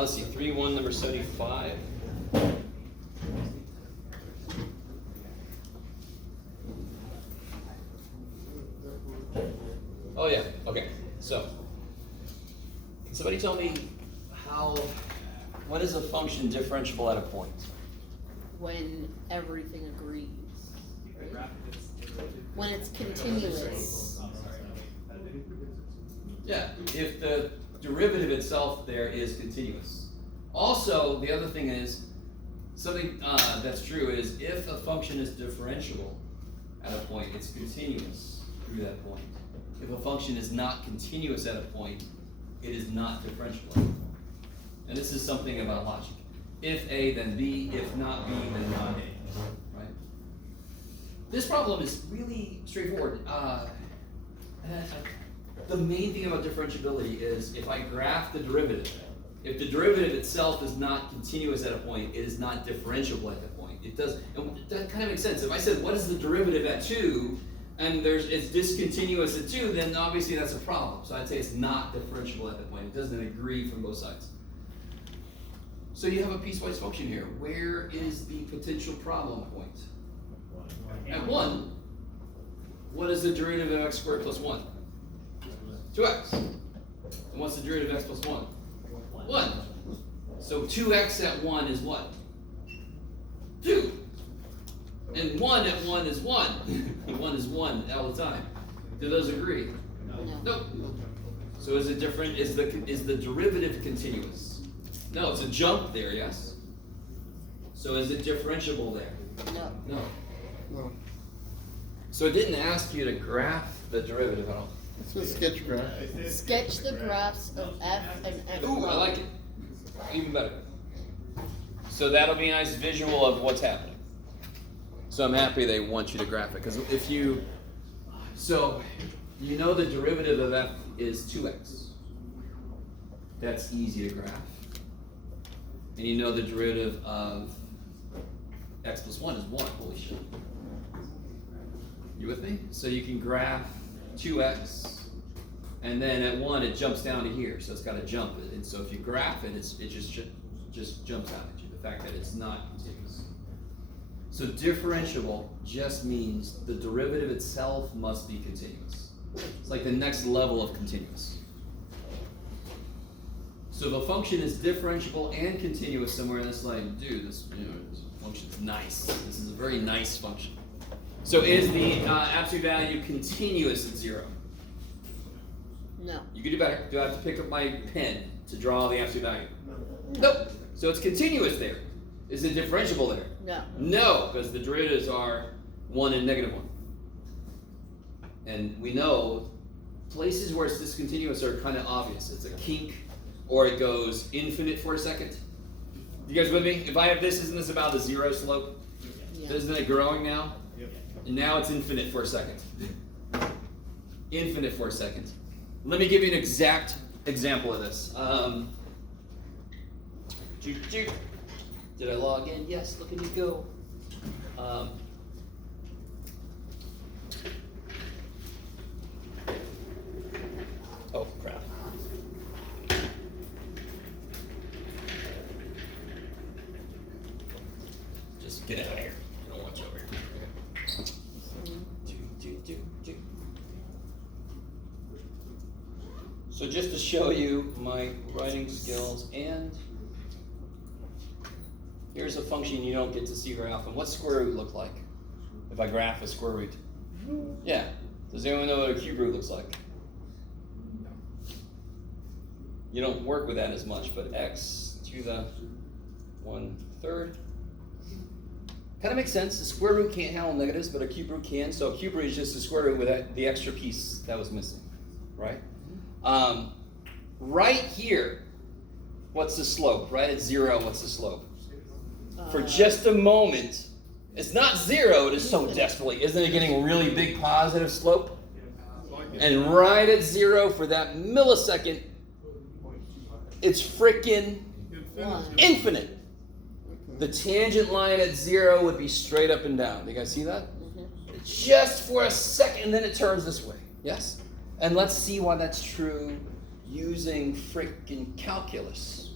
Let's see, 3-1, number 75. Oh yeah, okay. So, can somebody tell me when is a function differentiable at a point? When everything agrees, right? When it's continuous. Yeah, if the derivative itself there is continuous. Also, the other thing is, something that's true is if a function is differentiable at a point, it's continuous through that point. If a function is not continuous at a point, it is not differentiable. And this is something about logic. If A, then B. If not B, then not A. Right? This problem is really straightforward. The main thing about differentiability is if I graph the derivative, if the derivative itself is not continuous at a point, it is not differentiable at that point. It does, and that kind of makes sense. If I said, what is the derivative at 2, and it's discontinuous at 2, then obviously that's a problem. So I'd say it's not differentiable at that point. It doesn't agree from both sides. So you have a piecewise function here. Where is the potential problem point? At 1, what is the derivative of x squared plus 1? 2x. And what's the derivative of x plus 1? 1. So 2x at 1 is what? 2. And 1 at 1 is 1. 1 is 1 all the time. Do those agree? No. Nope. So is it different? Is the derivative continuous? No, it's a jump there, yes? So is it differentiable there? No. No. No. So it didn't ask you to graph the derivative at all. It's a sketch graph. Sketch the graphs of f and x. Ooh, I like it. Even better. So that'll be a nice visual of what's happening. So I'm happy they want you to graph it. Because so you know the derivative of f is 2x. That's easy to graph. And you know the derivative of x plus 1 is 1. Holy shit. You with me? So you can graph 2x, and then at 1 it jumps down to here, so it's got to jump. And so if you graph it, it just jumps out at you, the fact that it's not continuous. So differentiable just means the derivative itself must be continuous. It's like the next level of continuous. So if a function is differentiable and continuous somewhere, and it's like, dude, this function's nice. This is a very nice function. So is the absolute value continuous at 0? No. You could do better. Do I have to pick up my pen to draw the absolute value? Nope. So it's continuous there. Is it differentiable there? No. No, because the derivatives are 1 and -1. And we know places where it's discontinuous are kind of obvious. It's a kink, or it goes infinite for a second. You guys with me? If I have this, isn't this about the 0 slope? Yeah. Isn't it growing now? And now it's infinite for a second. Infinite for a second. Let me give you an exact example of this. Did I log in? Yes, look at me go. Oh, crap. Just get out of here. I don't want you over here. So just to show you my writing skills, and here's a function you don't get to see very often. What's square root look like if I graph a square root? Yeah. Does anyone know what a cube root looks like? You don't work with that as much, but x to the 1/3. Kind of makes sense. The square root can't handle negatives, but a cube root can. So a cube root is just a square root with the extra piece that was missing, right? Right here, what's the slope? Right at 0, what's the slope? For just a moment, it's not 0, it is so desperately. Isn't it getting a really big positive slope? And right at 0, for that millisecond, it's freaking infinite. The tangent line at 0 would be straight up and down. Do you guys see that? Just for a second, and then it turns this way. Yes? And let's see why that's true using freaking calculus.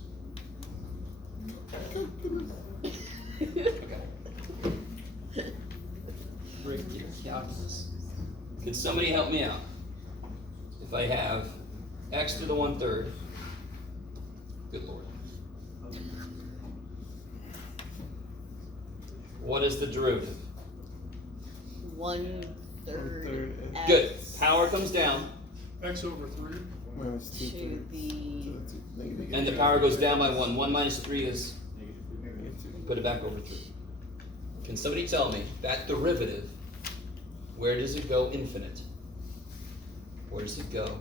Okay. Break your calculus. Can somebody help me out? If I have x to the 1/3, good Lord. What is the derivative? 1/3 x. Good. Power comes down. X over 3. Minus To the And the power goes down by 1. 1 minus 3 is, -2. put it back over 3. Can somebody tell me, that derivative, where does it go infinite? Where does it go?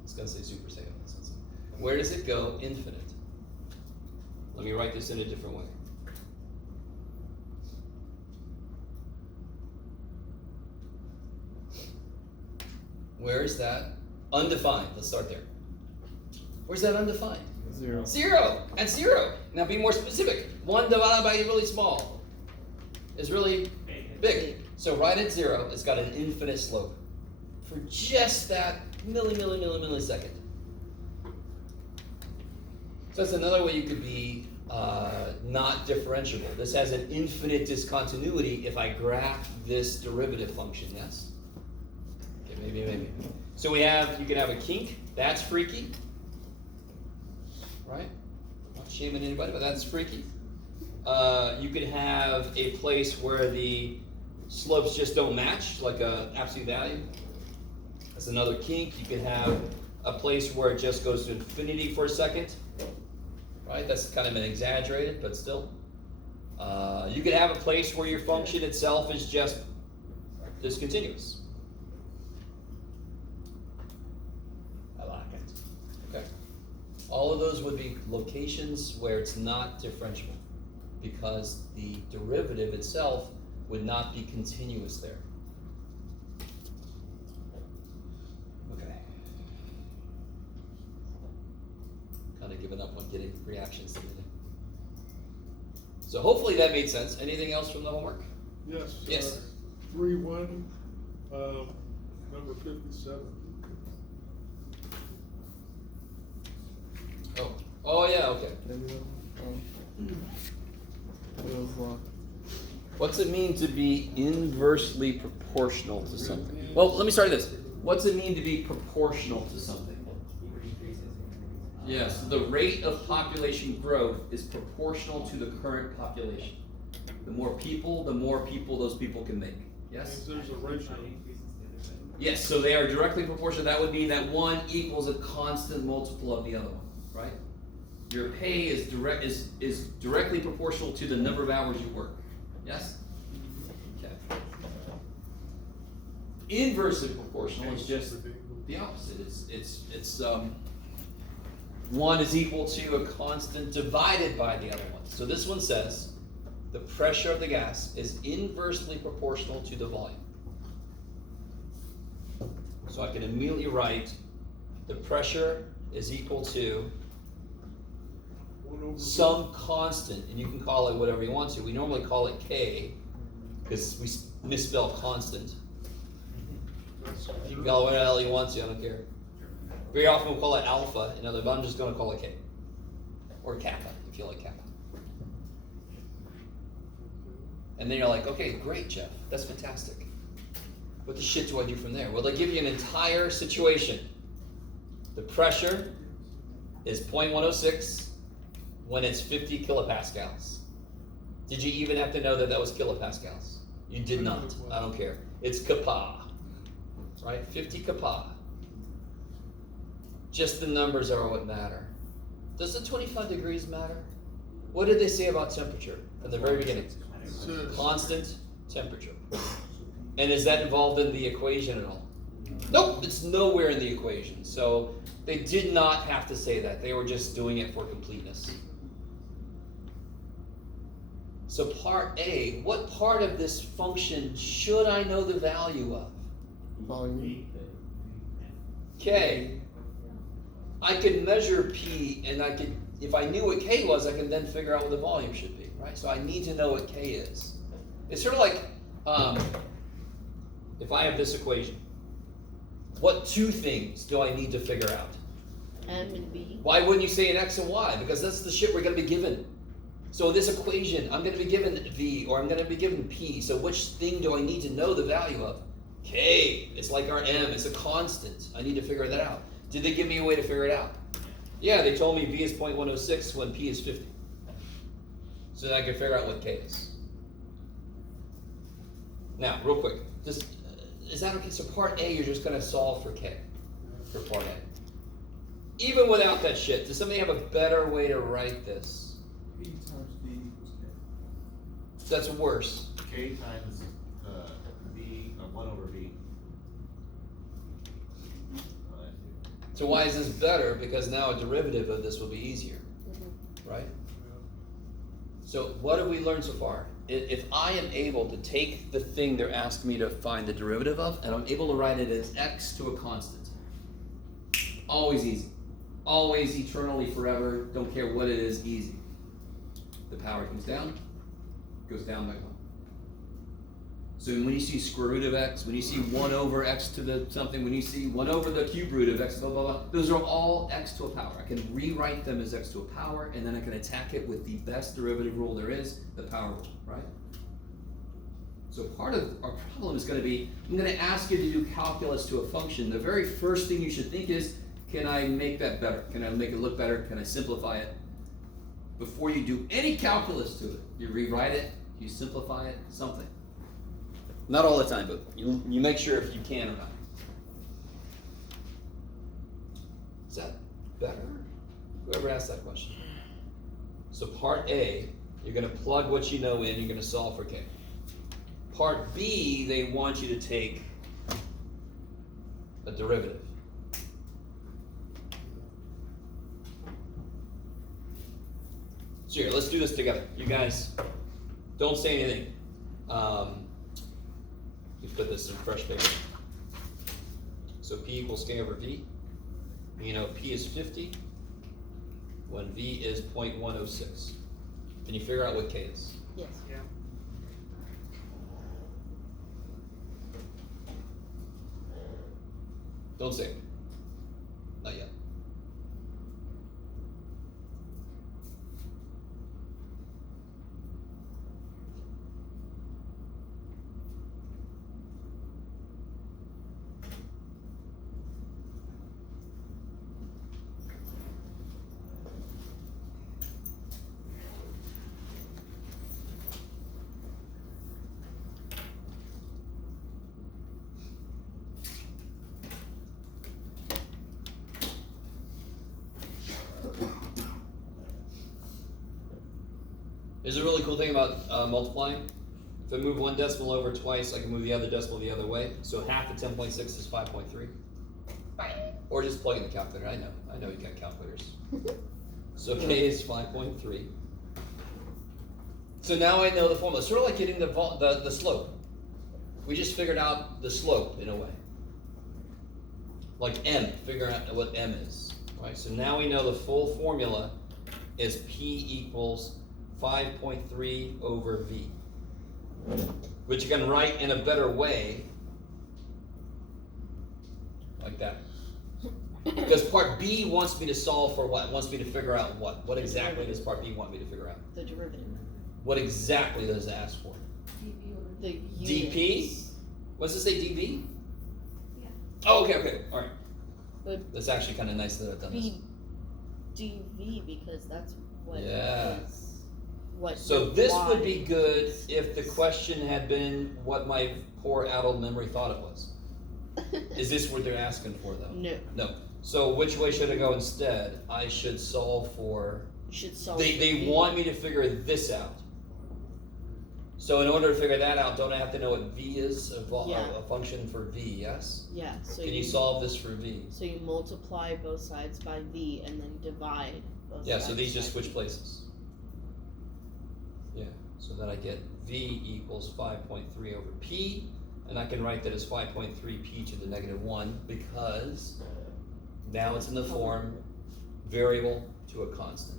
I was going to say super second. Where does it go infinite? Let me write this in a different way. Where is that? Undefined. Let's start there. Where's that undefined? 0. 0. At 0. Now be more specific. 1 divided by really small is really big. So right at 0, it's got an infinite slope for just that millisecond. So that's another way you could be not differentiable. This has an infinite discontinuity if I graph this derivative function, yes? Okay, maybe. So you can have a kink, that's freaky. Right? Not shaming anybody, but that's freaky. You could have a place where the slopes just don't match, like a absolute value. That's another kink. You could have a place where it just goes to infinity for a second. Right? That's kind of an exaggerated, but still. You could have a place where your function itself is just discontinuous. I like it. Okay. All of those would be locations where it's not differentiable because the derivative itself would not be continuous there. Okay. Kind of given up on getting reactions to anything. So hopefully that made sense. Anything else from the homework? Yes. Yes. 3-1, number 57. Oh yeah, okay. What's it mean to be inversely proportional to something? Well, let me start this. What's it mean to be proportional to something? Yes, the rate of population growth is proportional to the current population. The more people those people can make. Yes? Means there's a ratio. Yes, so they are directly proportional. That would mean that one equals a constant multiple of the other one, right? Your pay is directly proportional to the number of hours you work. Yes? Okay. Inversely proportional is just the opposite. It's one is equal to a constant divided by the other one. So this one says the pressure of the gas is inversely proportional to the volume. So I can immediately write the pressure is equal to some constant, and you can call it whatever you want to. We normally call it K because we misspell constant. You can call it whatever the hell you want to, I don't care. Very often we'll call it alpha, but I'm just going to call it K. Or kappa, if you like kappa. And then you're like, okay, great, Jeff, that's fantastic. What the shit do I do from there? Well, they give you an entire situation. The pressure is 0.106 when it's 50 kilopascals. Did you even have to know that that was kilopascals? You did not. I don't care. It's kappa, right? 50 kappa. Just the numbers are what matter. Does the 25 degrees matter? What did they say about temperature from the very beginning? Constant temperature. And is that involved in the equation at all? Nope, it's nowhere in the equation. So they did not have to say that. They were just doing it for completeness. So part A, what part of this function should I know the value of? Volume. K. I can measure P, and I could, if I knew what K was, I can then figure out what the volume should be, right? So I need to know what K is. It's sort of like, if I have this equation, what two things do I need to figure out? M and B. Why wouldn't you say an X and Y? Because that's the shit we're gonna be given. So in this equation, I'm gonna be given V or I'm gonna be given P. So which thing do I need to know the value of? K. It's like our M. It's a constant. I need to figure that out. Did they give me a way to figure it out? Yeah, they told me V is 0.106 when P is 50. So that I can figure out what K is. Now, real quick, just is that okay? So part A, you're just gonna solve for K, for part A. Even without that shit, does somebody have a better way to write this? P times V equals K. That's worse. K times V, 1 over V. So why is this better? Because now a derivative of this will be easier, right? So what have we learned so far? If I am able to take the thing they're asking me to find the derivative of, and I'm able to write it as x to a constant, always easy. Always, eternally, forever, don't care what it is, easy. The power comes down, goes down by 1. So when you see square root of x, when you see 1 over x to the something, when you see 1 over the cube root of x, blah, blah, blah, those are all x to a power. I can rewrite them as x to a power, and then I can attack it with the best derivative rule there is, the power rule, right? So part of our problem is going to be, I'm going to ask you to do calculus to a function. The very first thing you should think is, can I make that better? Can I make it look better? Can I simplify it? Before you do any calculus to it, you rewrite it, you simplify it, something. Not all the time, but you make sure if you can or not. Is that better? Whoever asked that question. So part A, you're going to plug what you know in, you're going to solve for K. Part B, they want you to take a derivative. So here, let's do this together. You guys, don't say anything. You put this in fresh paper. So P equals K over V. You know P is 50 when V is 0.106. Can you figure out what K is? Yes. Yeah. Don't say it. Not yet. There's a really cool thing about multiplying. If I move one decimal over twice, I can move the other decimal the other way. So half of 10.6 is 5.3. Or just plug in the calculator. I know you got calculators. So K is 5.3. So now I know the formula. It's sort of like getting the slope. We just figured out the slope in a way. Like M, figure out what M is. Right? So now we know the full formula is P equals 5.3 over V, which you can write in a better way, like that. Because part B wants me to solve for what? Wants me to figure out what? What exactly does part B want me to figure out? The derivative. What exactly does it ask for? The DP? units. What's it say, DV? Yeah. Oh, okay, all right. But That's actually kind of nice that I've done this. be DV because that's what Yeah. is what So the this Y would be good is. if the question had been what my poor addled memory thought it was. Is this what they're asking for though? No. No. So which way should I go instead? I should solve for, You should solve they V. want me to figure this out. So in order to figure that out, don't I have to know what V is? Yeah. A function for V, yes? Yeah, so Can you solve this for V? So you multiply both sides by V and then divide both Yeah, sides. so these just by switch places. Yeah, so then I get V equals 5.3 over P, and I can write that as 5.3 P to the negative 1 because now it's in the form variable to a constant.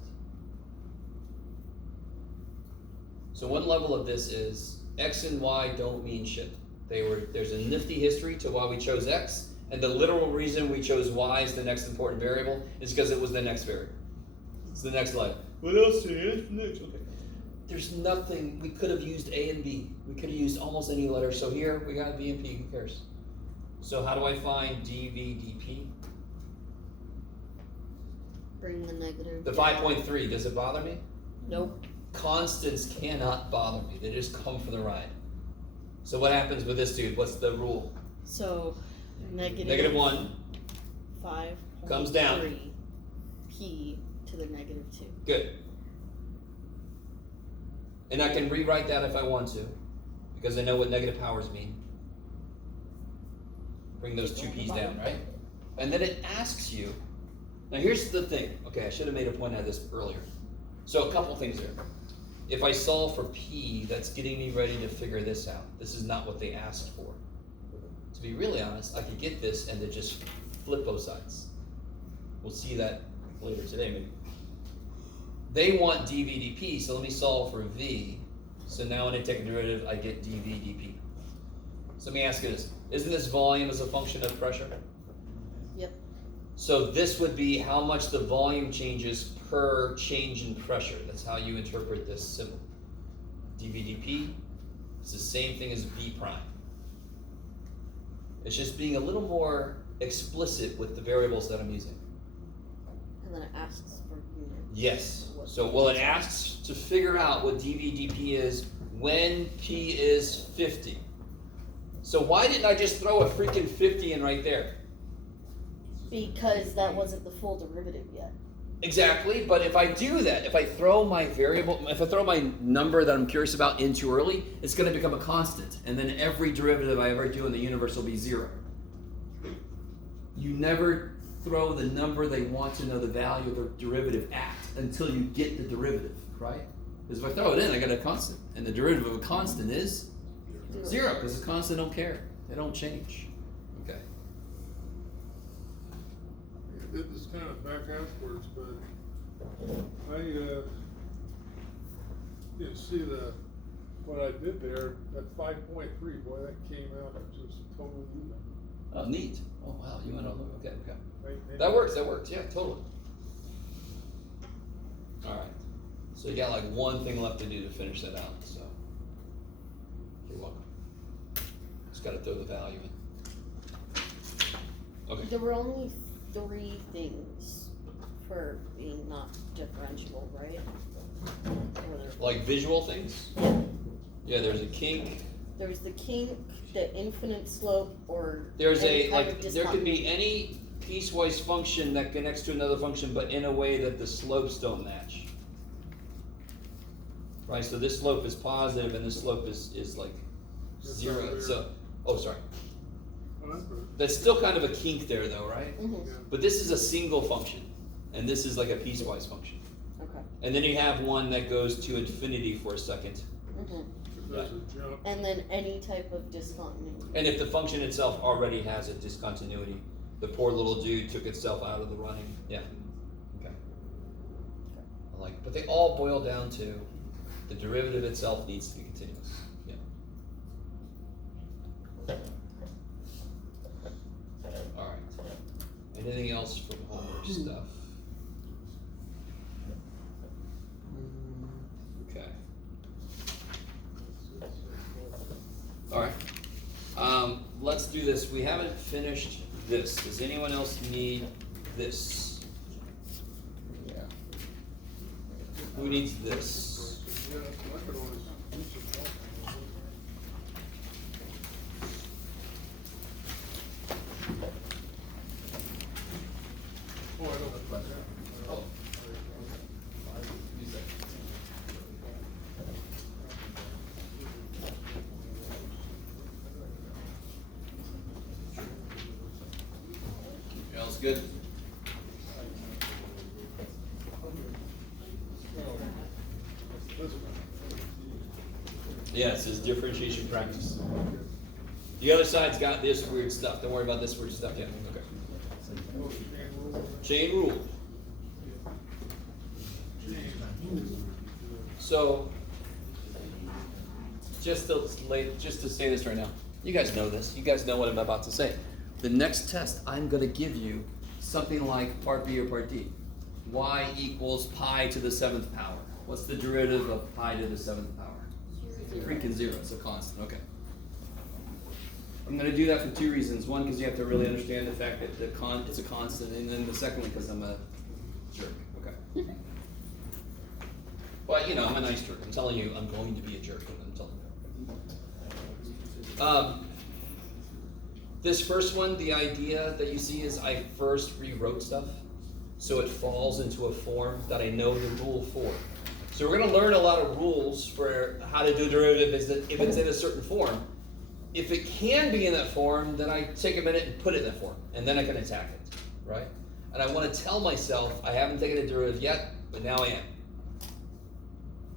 So one level of this is X and Y don't mean shit. There's a nifty history to why we chose X, And the literal reason we chose y as the next important variable is because it was the next variable. It's the next line. What else did it ask next? Okay. There's nothing, we could have used A and B. We could have used almost any letter. So here we got B and P, who cares? So how do I find dV/dP? Bring the negative. The down. 5.3, does it bother me? Nope. Constants cannot bother me. They just come for the ride. So what happens with this dude? What's the rule? So negative. Negative 1 5. comes down. P to the negative 2. Good. And I can rewrite that if I want to, because I know what negative powers mean. Bring those two p's down, right? And then it asks you, now here's the thing. Okay, I should have made a point out of this earlier. So a couple things there. If I solve for p, that's getting me ready to figure this out. This is not what they asked for. To be really honest, I could get this and then just flip both sides. We'll see that later today, maybe. They want dV/dP, so let me solve for v. So now when I take a derivative, I get dV/dP. So let me ask you this. Isn't this volume as a function of pressure? Yep. So this would be how much the volume changes per change in pressure. That's how you interpret this symbol. dV/dP is the same thing as V prime. It's just being a little more explicit with the variables that I'm using. And then it asks for units. Yes. So, well, it asks to figure out what dV/dP is when P is 50. So why didn't I just throw a freaking 50 in right there? Because that wasn't the full derivative yet. Exactly, but if I do that, if I throw my variable, if I throw my number that I'm curious about in too early, it's going to become a constant. And then every derivative I ever do in the universe will be 0. You never throw the number they want to know the value of the derivative at until you get the derivative, right? Because if I throw it in, I get a constant. And the derivative of a constant is 0, because the constant don't care. They don't change. Okay. It's kind of backwards, but I didn't see what I did there. That 5.3, boy, that came out just totally even. Oh, neat. Oh, wow. You went over. Okay, okay. Maybe- That works. Yeah, totally. All right. So you got like one thing left to do to finish that out. So you're welcome. Just got to throw the value in. Okay. There were only 3 things for being not differentiable, right? Or there- Like visual things. Yeah. There's a kink. There's the kink, the infinite slope, or There's any a kind like. of There could be discontinuity. any piecewise function that connects to another function, but in a way that the slopes don't match. Right. So this slope is positive, and this slope is like That's 0. over So. Oh, sorry. Oh, that's good. That's still kind of a kink there, though, right? Mhm. Yeah. But this is a single function, and this is like a piecewise function. Okay. And then you have one that goes to infinity for a second. Mhm. There's a jump. And then any type of discontinuity. And if the function itself already has a discontinuity, the poor little dude took itself out of the running. Yeah. Okay. I like, but they all boil down to the derivative itself needs to be continuous. Yeah. All right. Anything else from homework stuff? Okay. All right. Let's do this. We haven't finished this. Does anyone else need this? Yeah. Who needs this? Yeah, I could always use some help. Oh, I don't have that. Oh. Else good? Yeah, it says differentiation practice. The other side's got this weird stuff. Don't worry about this weird stuff yet. Okay. Chain rule. So, just to say this right now, you guys know this. You guys know what I'm about to say. the next test, I'm gonna give you something like part B or part D. Y equals pi to the 7th power. What's the derivative of pi to the 7th power? Freaking 0, it's a constant, okay. I'm gonna do that for two reasons. One, because you have to really understand the fact that it's a constant, and then the second one, because I'm a jerk, okay. But, you know, I'm a nice jerk. I'm telling you, I'm going to be a jerk, I'm telling you. This first one, the idea that you see is I first rewrote stuff, so it falls into a form that I know the rule for. So we're gonna learn a lot of rules for how to do derivative if it's in a certain form. If it can be in that form, then I take a minute and put it in that form, and then I can attack it, right? And I want to tell myself, I haven't taken a derivative yet, but now I am.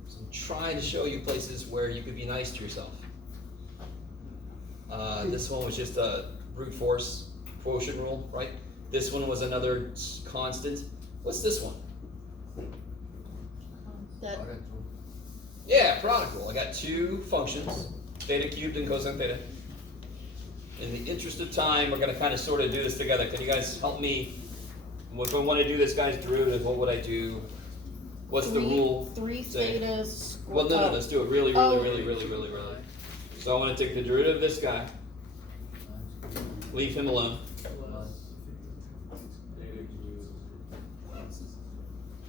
So I'm trying to show you places where you could be nice to yourself. This one was just a brute force quotient rule, right? This one was another constant. What's this one? That, Yeah, product rule. I got two functions, theta cubed and cosine theta. In the interest of time, we're gonna kind of sort of do this together. Can you guys help me? If I want to do this guy's derivative, what would I do? What's the rule? 3 say? thetas. Well, no, let's do it really. Oh. So I want to take the derivative of this guy, leave him alone.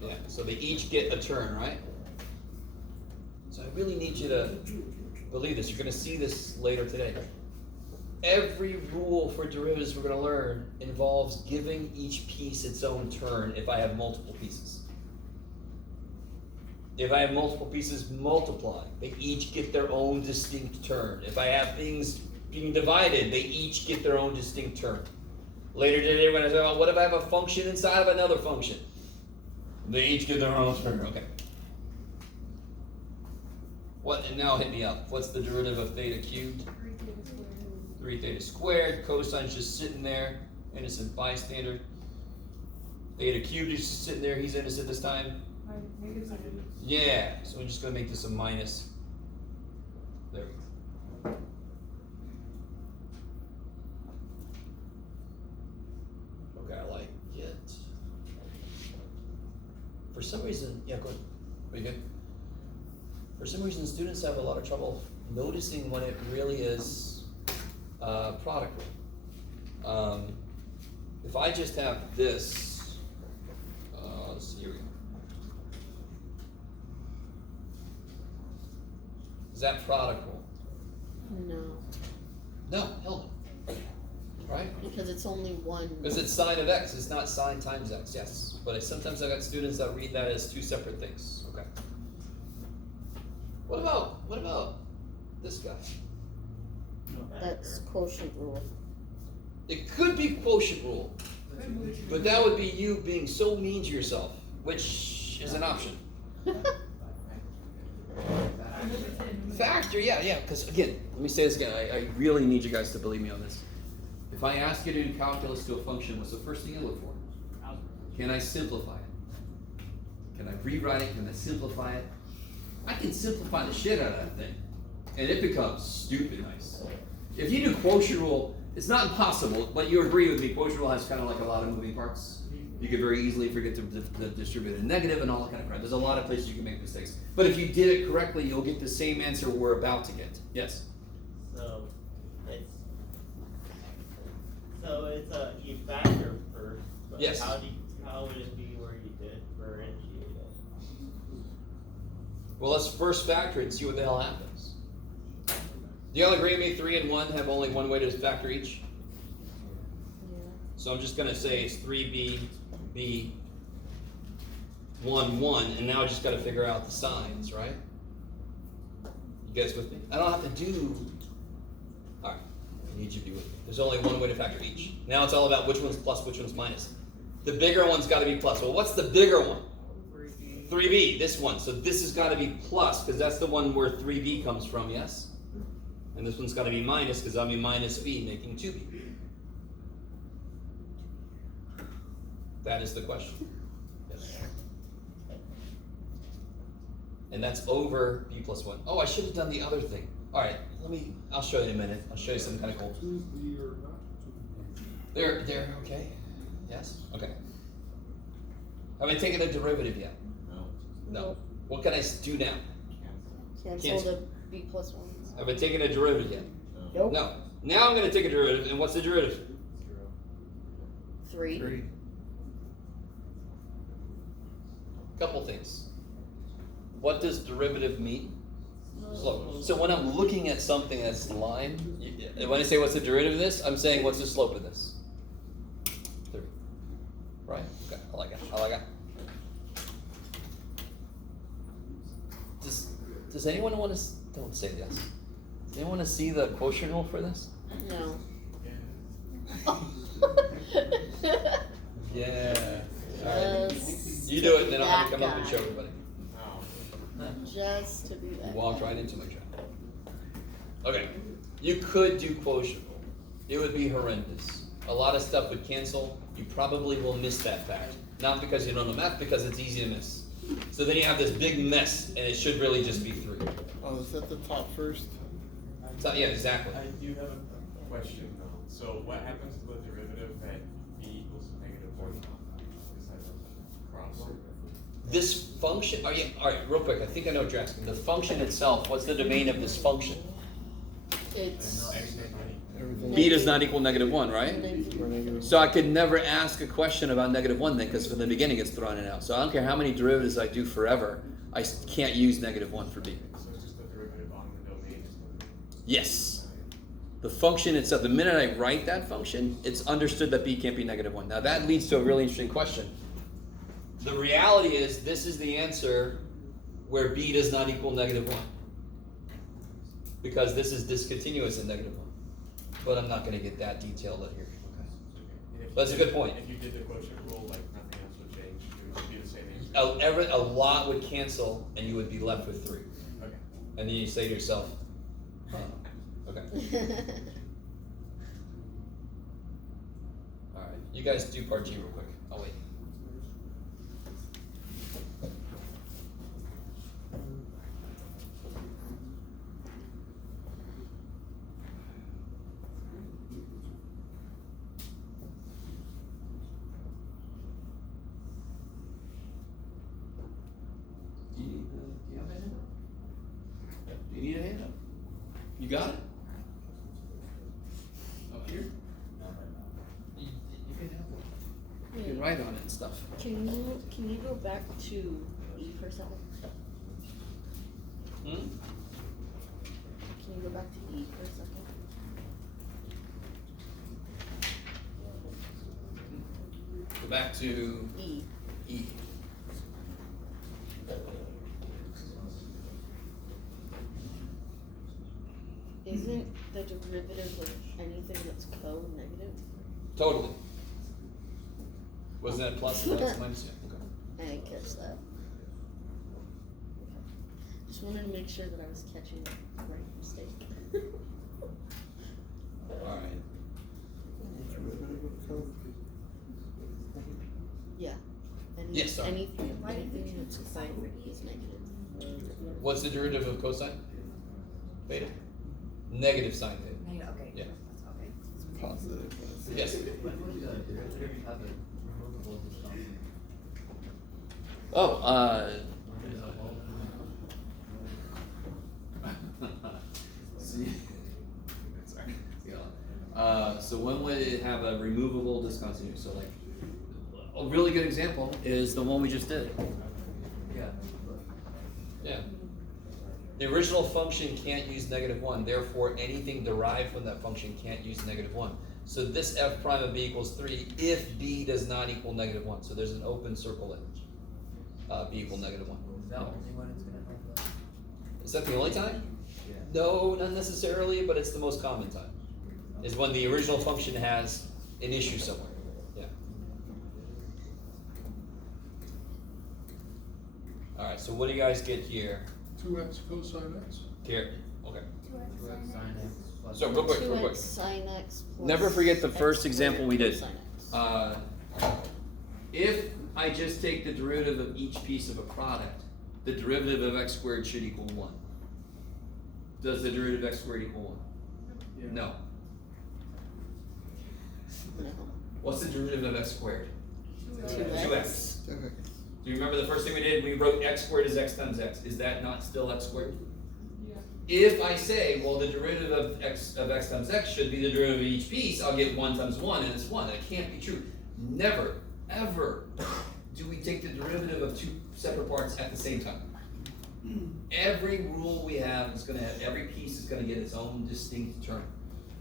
Yeah, so they each get a turn, right? So I really need you to believe this. You're going to see this later today. Every rule for derivatives we're going to learn involves giving each piece its own turn if I have multiple pieces. If I have multiple pieces, multiply. They each get their own distinct turn. If I have things being divided, they each get their own distinct turn. Later today, we're going to say, well, what if I have a function inside of another function? They each get their own turn. Okay. What? And now hit me up. What's the derivative of theta cubed? 3 theta squared. Cosine's just sitting there, innocent bystander. Theta cubed is just sitting there. He's innocent this time. Yeah, so we're just going to make this a minus. There we go. Okay, I like it. For some reason, yeah, go ahead. Are you good? For some reason, students have a lot of trouble noticing when it really is product rule. If I just have this, let's see, here we go. Is that product rule? No, No, hell no. Right? because it's only one. Because it's sine of x, it's not sine times x, yes. But sometimes I've got students that read that as two separate things. Okay. What about this guy? That's quotient rule. It could be quotient rule, but that would be you being so mean to yourself, which is an option. Factor, yeah, because again, let me say this again, I really need you guys to believe me on this. If I ask you to do calculus to a function, what's the first thing you look for? Can I simplify it? Can I rewrite it? Can I simplify it? I can simplify the shit out of that thing, and it becomes stupid nice. If you do quotient rule, it's not impossible, but you agree with me, quotient rule has kind of like a lot of moving parts. You could very easily forget to distribute a negative and all that kind of crap. There's a lot of places you can make mistakes. But if you did it correctly, you'll get the same answer we're about to get. Yes? So you factor first, but Yes. how would it be where you did differentiate it? Well, let's first factor it and see what the hell happens. Do y'all agree with me? 3 and 1 have only one way to factor each? Yeah. So I'm just going to say it's 3b, b, 1, 1, and now I just got to figure out the signs, right? You guys with me? I don't have to do... Alright, I need you to be with me. There's only one way to factor each. Now it's all about which one's plus, which one's minus. The bigger one's got to be plus. Well, what's the bigger one? 3b, this one. So this has got to be plus, because that's the one where 3b comes from, yes? And this one's got to be minus, because that'll be minus b, making 2b. That is the question. Yes. And that's over b plus 1. Oh, I should have done the other thing. All right, I'll show you in a minute. I'll show you something kind of cool. 2b or not 2b? They're okay? Yes? Okay. Have I taken a derivative yet? No. No. What can I do now? Cancel Cancel. the b plus ones. Have I taken a derivative yet? Nope. No. Now I'm gonna take a derivative, and what's the derivative? 3. Couple things. What does derivative mean? Slope. So when I'm looking at something that's line, when I say what's the derivative of this, I'm saying what's the slope of this? 3. Right? Okay, I like it. I like it. Does anyone want to, don't say yes. Does anyone want to see the quotient rule for this? No. Yeah. Just You do it, then I'll have to that come up and guy. show everybody. Just to be You that walked guy. right into my trap. Okay, you could do quotient rule. It would be horrendous. A lot of stuff would cancel. You probably will miss that fact. Not because you don't know math, because it's easy to miss. So then you have this big mess, and it should really just be 3. Oh, is that the top first? So, yeah, exactly. I do have a question though. So what happens to the derivative that b equals -1? Is that a cross? This function, oh yeah, all right, real quick, I think I know what you're asking. The function itself, what's the domain of this function? It's X money. Everything. B does not equal -1, right? negative. So I could never ask a question about -1 then, because from the beginning it's thrown it out. So I don't care how many derivatives I do forever, I can't use -1 for B. So it's just the derivative on the domain. Yes. The function itself, the minute I write that function, it's understood that B can't be -1. Now that leads to a really interesting question. The reality is, this is the answer where B does not equal -1. Because this is discontinuous in -1. But I'm not gonna get that detailed in here. And if you That's a did- good point. If you did the quotient rule, like nothing else would change. It would be the same answer. A lot would cancel and you would be left with 3. Okay. And then you say to yourself, huh, okay. Alright, you guys do part G real quick. I'll wait. Do you have a hand up? Do you need a hand up? You got it? Up here? You can have one. You can write on it and stuff. Can you go back to E for a second? Hmm? Can you go back to E for a second? Go back to E. E. Isn't the derivative of anything that's co-negative? Totally. Wasn't that plus and that's minus? Yeah, okay. I guess that. Okay. Just wanted to make sure that I was catching the right mistake. Alright. Yeah. Yes, sorry. Anything Why did we anything choose that's the sign for co E? is negative. What's the derivative of cosine? Beta. Negative sine beta. Negative, okay. Yeah. Okay. Positive. Yes. What would the derivative have a removable discount? Oh, see, sorry. So when would it have a removable discontinuity? So like, a really good example is the one we just did. Yeah. Yeah. The original function can't use -1, therefore anything derived from that function can't use -1. So this f prime of b equals 3 if b does not equal -1. So there's an open circle image. B equal -1. Is that only when it's gonna help us? Is that the only time? Yeah. No, not necessarily, but it's the most common time. Is when the original function has an issue somewhere. Yeah. Alright, so what do you guys get here? 2x cosine x. Here, okay. Sin x plus. So real quick, 2x sine x plus Never forget the x first squared example we did. cosine x. If I just take the derivative of each piece of a product, the derivative of x squared should equal 1. Does the derivative of x squared equal 1? No. No. What's the derivative of x squared? 2x. 2x. Do you remember the first thing we did? We wrote x squared is x times x. Is that not still x squared? Yeah. If I say, well, the derivative of x times x should be the derivative of each piece, I'll get 1 times 1, and it's 1. That can't be true. Never, ever do we take the derivative of two separate parts at the same time. Every rule we have is going to have, every piece is going to get its own distinct term.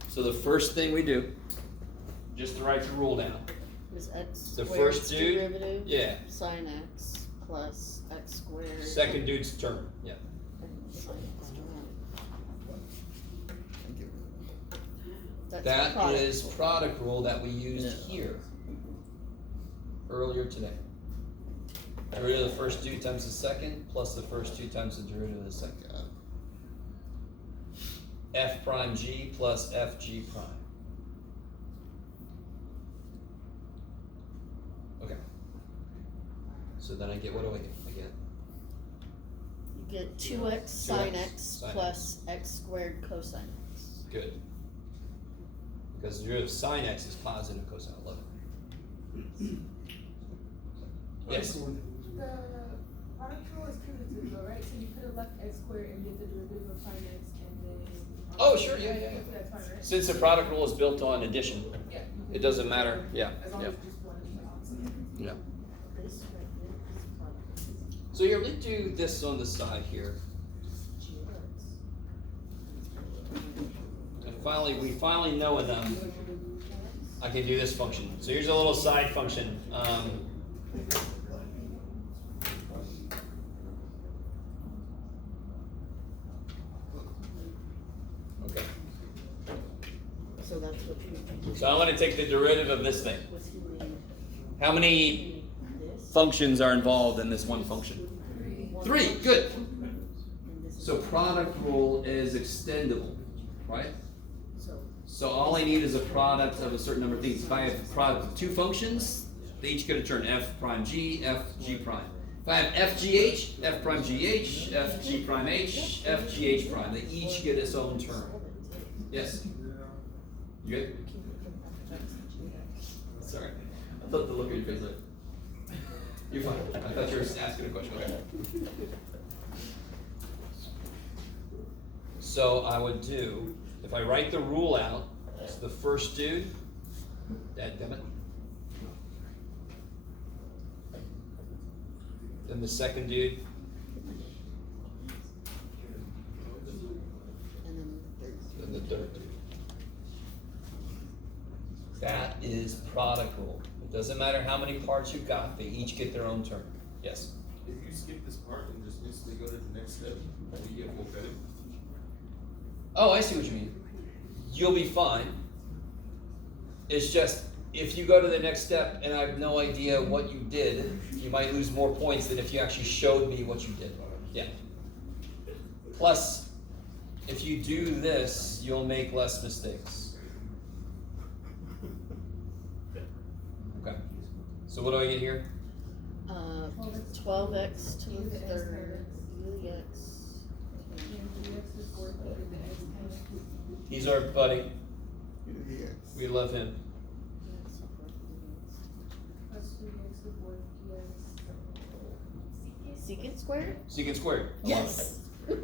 So the first thing we do, just to write the rule down, Is x The squared first dude? derivative yeah, sine x plus x squared. second dude's term, yeah. and sine x term. That's That product is rule. product rule that we used here earlier today. Derivative of the first dude times the second plus the first two times the derivative of the second. F prime g plus f g prime. Okay. So then I get, what do I get? I get You get 2x sine 2x x sine plus x squared cosine x. good. Because the derivative of sine x is positive cosine 11. Yes. The product rule is cumulative though, right? So you could have left x squared and get the derivative of sine x and then. Oh, sure, yeah. That's fine, right? Since the product rule is built on addition, Yeah. it doesn't matter, yeah, As long yeah, as just one is opposite. yeah. This right here is product. So here, let's do this on the side here. And we finally know enough. I can do this function. So here's a little side function. Okay. So that's what you. So I want to take the derivative of this thing. What's he mean? How many This? functions are involved in this one function? 3, good. And this is- So product rule is extendable, right? So, So all I need is a product of a certain number of things. If I have a product of two functions, they each get a term f prime g, f g prime. If I have f g h, f prime g h, f g prime h, f g h prime, they each get its own term. Yes? You good? Sorry. I thought the look on your face like, you're fine. I thought you were asking a question. Okay. So I would do, if I write the rule out, it's the first dude, dadgummit. Then the second dude, and then the third. then the third dude. That is product rule. It doesn't matter how many parts you've got, they each get their own term. Yes? If you skip this part and just instantly go to the next step, will you get full credit? Oh, I see what you mean. You'll be fine. It's just, if you go to the next step and I have no idea what you did, you might lose more points than if you actually showed me what you did. Yeah. Plus, if you do this, you'll make less mistakes. Okay. So what do I get here? 12x to the third, x. He's our buddy. We love him. Secant squared? Secant squared. Yes. I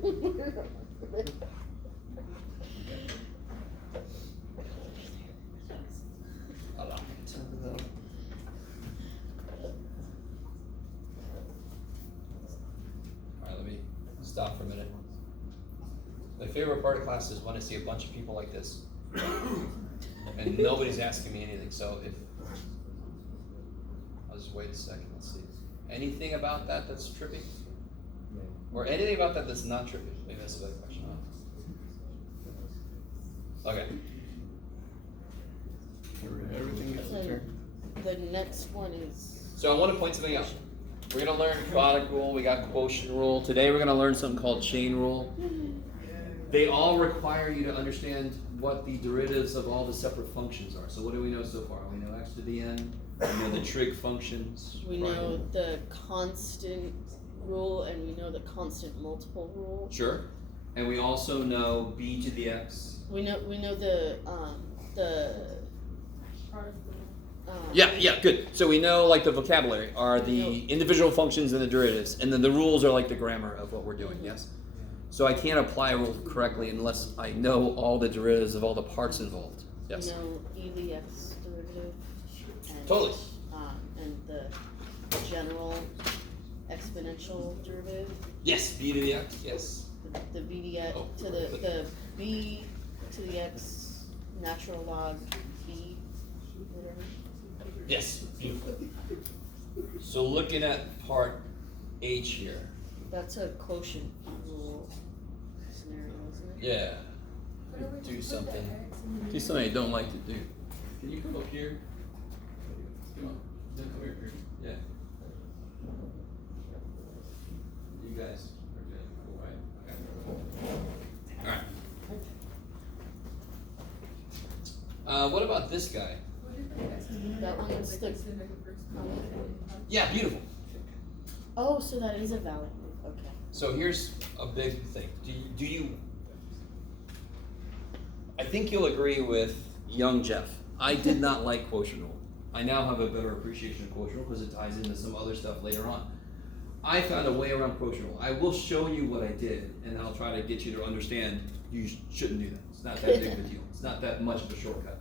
love it. Alright, let me stop for a minute. My favorite part of class is when I see a bunch of people like this. And nobody's asking me anything, so if, I'll just wait a second, let's see. Anything about that that's trippy? Or anything about that that's not trippy? Maybe that's a better question, huh? Okay. Everything gets a turn. The next one is. So I want to point something out. We're gonna learn product rule, we got quotient rule. Today we're gonna learn something called chain rule. They all require you to understand what the derivatives of all the separate functions are. So what do we know so far? We know x to the n, we know the trig functions. We know the constant rule and we know the constant multiple rule. Sure. And we also know b to the x. We know the product rule. Yeah, good. So we know like the vocabulary are the individual functions and the derivatives, and then the rules are like the grammar of what we're doing, yes? So I can't apply a rule correctly unless I know all the derivatives of all the parts involved, yes? You know, e to the x derivative. And, Totally. And the general exponential derivative. Yes, b to the x, yes. The b to the x, Oh, to the b to the x natural log b, whatever. Yes, beautiful. So looking at part H here, That's a quotient rule scenario, isn't it? yeah, But are we do just put the something. X in the Do something you don't like to do. Can you come up here? Come on, come here, yeah. You guys are good, cool, right? Okay. Alright. What about this guy? What if the X in the That middle, one's like the- X in the first column and then Yeah, beautiful. Oh, so that is a valid move, okay. So here's a big thing. Do you I think you'll agree with young Jeff. I did not like quotient rule. I now have a better appreciation of quotient rule because it ties into some other stuff later on. I found a way around quotient rule. I will show you what I did, and I'll try to get you to understand you shouldn't do that. It's not that big of a deal. It's not that much of a shortcut.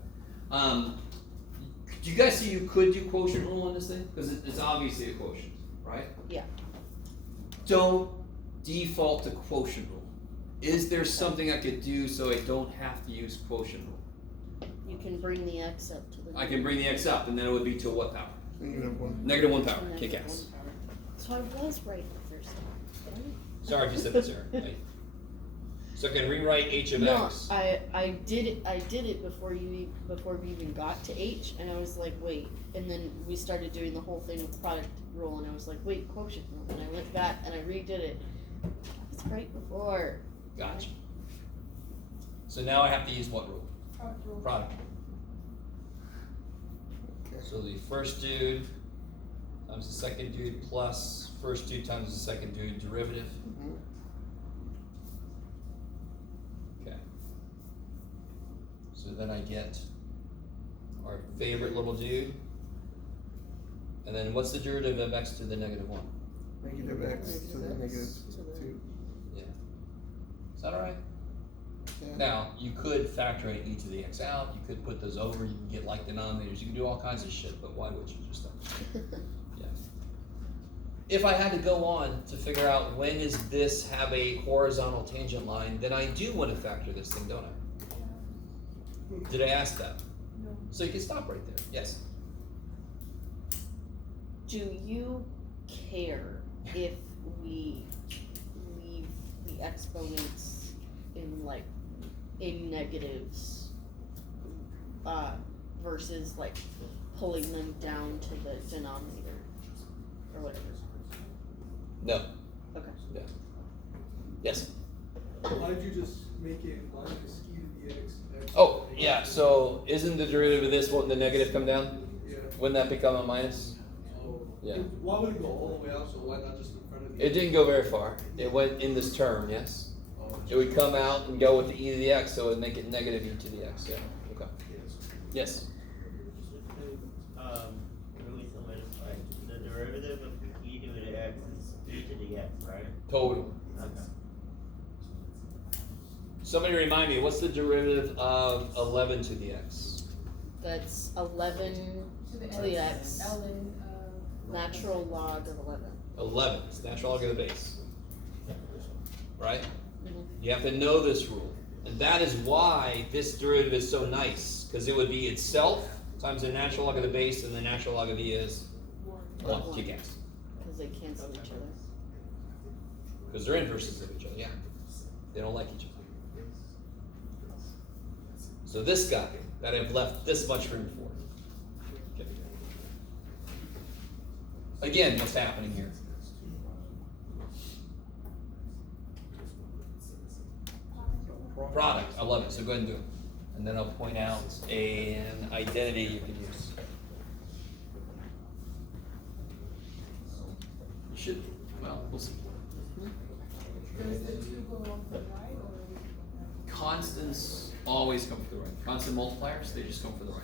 Do you guys see you could do quotient rule on this thing? Because it's obviously a quotient, right? Yeah. Don't default to quotient rule. Is there something I could do so I don't have to use quotient rule? You can bring the x up to the. I can bring the x up, and then it would be to what power? -1. -1 power. Negative Kick one ass. power. So I was right the first time, right? Sorry if you said that, Sarah. Right. So I can rewrite h of No, x. I did it before we even got to h, and I was like, wait, and then we started doing the whole thing with product rule, and I was like, wait, quotient rule, and I went back and I redid it. It's right before. Gotcha. So now I have to use what rule? product rule. Product. So the first dude times the second dude plus first dude times the second dude derivative. Okay. So then I get our favorite little dude. And then what's the derivative of x to the -1? -x to the -2. Yeah. Is that alright? Yeah. Now, you could factor in e to the x out, you could put those over, you can get like denominators, you can do all kinds of shit, but why would you just yeah. If I had to go on to figure out when does this have a horizontal tangent line, then I do want to factor this thing, don't I? Did I ask that? No. So you can stop right there, yes. Do you care if we leave the exponents in like in negatives versus like pulling them down to the denominator or whatever? No. Okay. Yeah. Yes. Why'd you just make it minus e to the x? Oh, yeah, so isn't the derivative of this, won't the negative come down? Yeah. Wouldn't that become a minus? Oh. Yeah. Why would it go all the way out, so why not just in front of the? It didn't go very far. It went in this term, yes? Oh, It would come out and go with the e to the x, so it would make it negative e to the x, yeah, okay. Yes? Really solidify, the derivative of e to the x is e to the x, right? Totally. Okay. Somebody remind me, what's the derivative of 11 to the x? That's 11 To the to the x, ln, natural log of 11. 11, it's natural log of the base. Right? Mhm. You have to know this rule. And that is why this derivative is so nice, because it would be itself times the natural log of the base, and the natural log of e is 1, kick ass. Because they cancel each other. Because they're inverses of each other, yeah. They don't like each other. So this guy that I've left this much room for. Okay. Again, what's happening here? Product, I love it, so go ahead and do it. And then I'll point out an identity you can use. You should, well, we'll see. does the 2 go off the right or? Constants always come for the right. Constant multipliers, they just come for the right.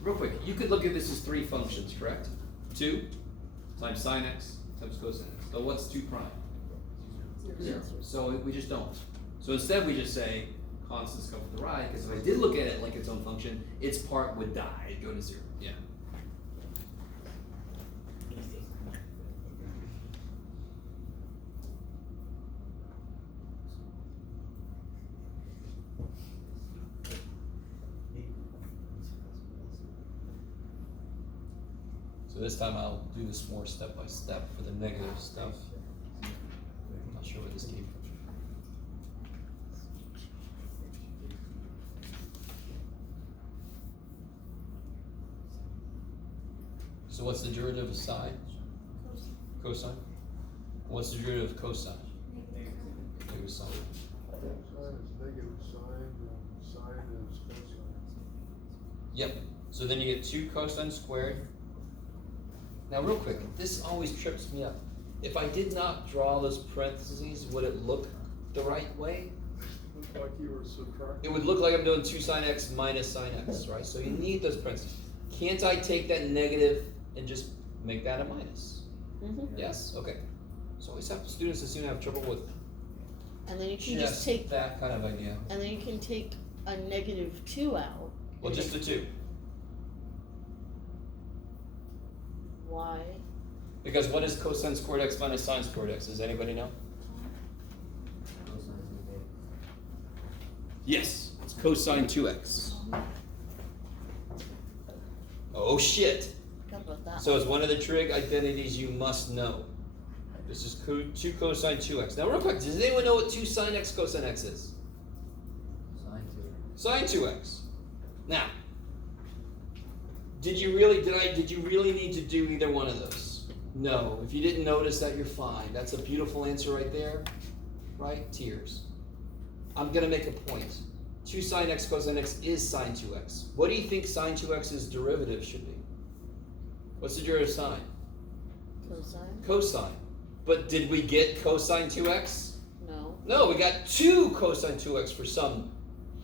real quick, you could look at this as three functions, correct? 2 times sine x times cosine x. So what's 2 prime? 0. So we just don't. So instead we just say constants come from the right, because if I did look at it like its own function, its part would die, it'd go to 0. Yeah. So this time I'll do this more step by step for the negative stuff. I'm not sure where this came from. So what's the derivative of sine? Cosine? What's the derivative of cosine? Negative sine. Sine is negative sine, and sine is cosine. Yep. So then you get 2 cosine squared. Now real quick, this always trips me up. If I did not draw those parentheses, would it look the right way? Looked like you were subtracting. It would look like I'm doing 2 sine x minus sine x, right? So you need those parentheses. Can't I take that negative and just make that a minus? Mm-hmm. Yes? Okay. So always have students that seem to have trouble with And then you can just take, that kind of idea. and then you can take a -2 out. Well, just the 2. Why? Because what is cosine squared x minus sine squared x? Does anybody know? Yes, it's cosine 2x. Oh shit! How about that? So it's one of the trig identities you must know. This is 2 cosine 2x. Now real quick, does anyone know what 2 sine x cosine x is? Sine 2x. Now, did you really need to do either one of those? No. If you didn't notice that, you're fine. That's a beautiful answer right there. Right? Tears. I'm gonna make a point. 2 sine x cosine x is sine 2x. What do you think sine 2x's derivative should be? What's the derivative of sine? Cosine? Cosine. But did we get cosine 2x? No. No, we got 2 cosine 2x for some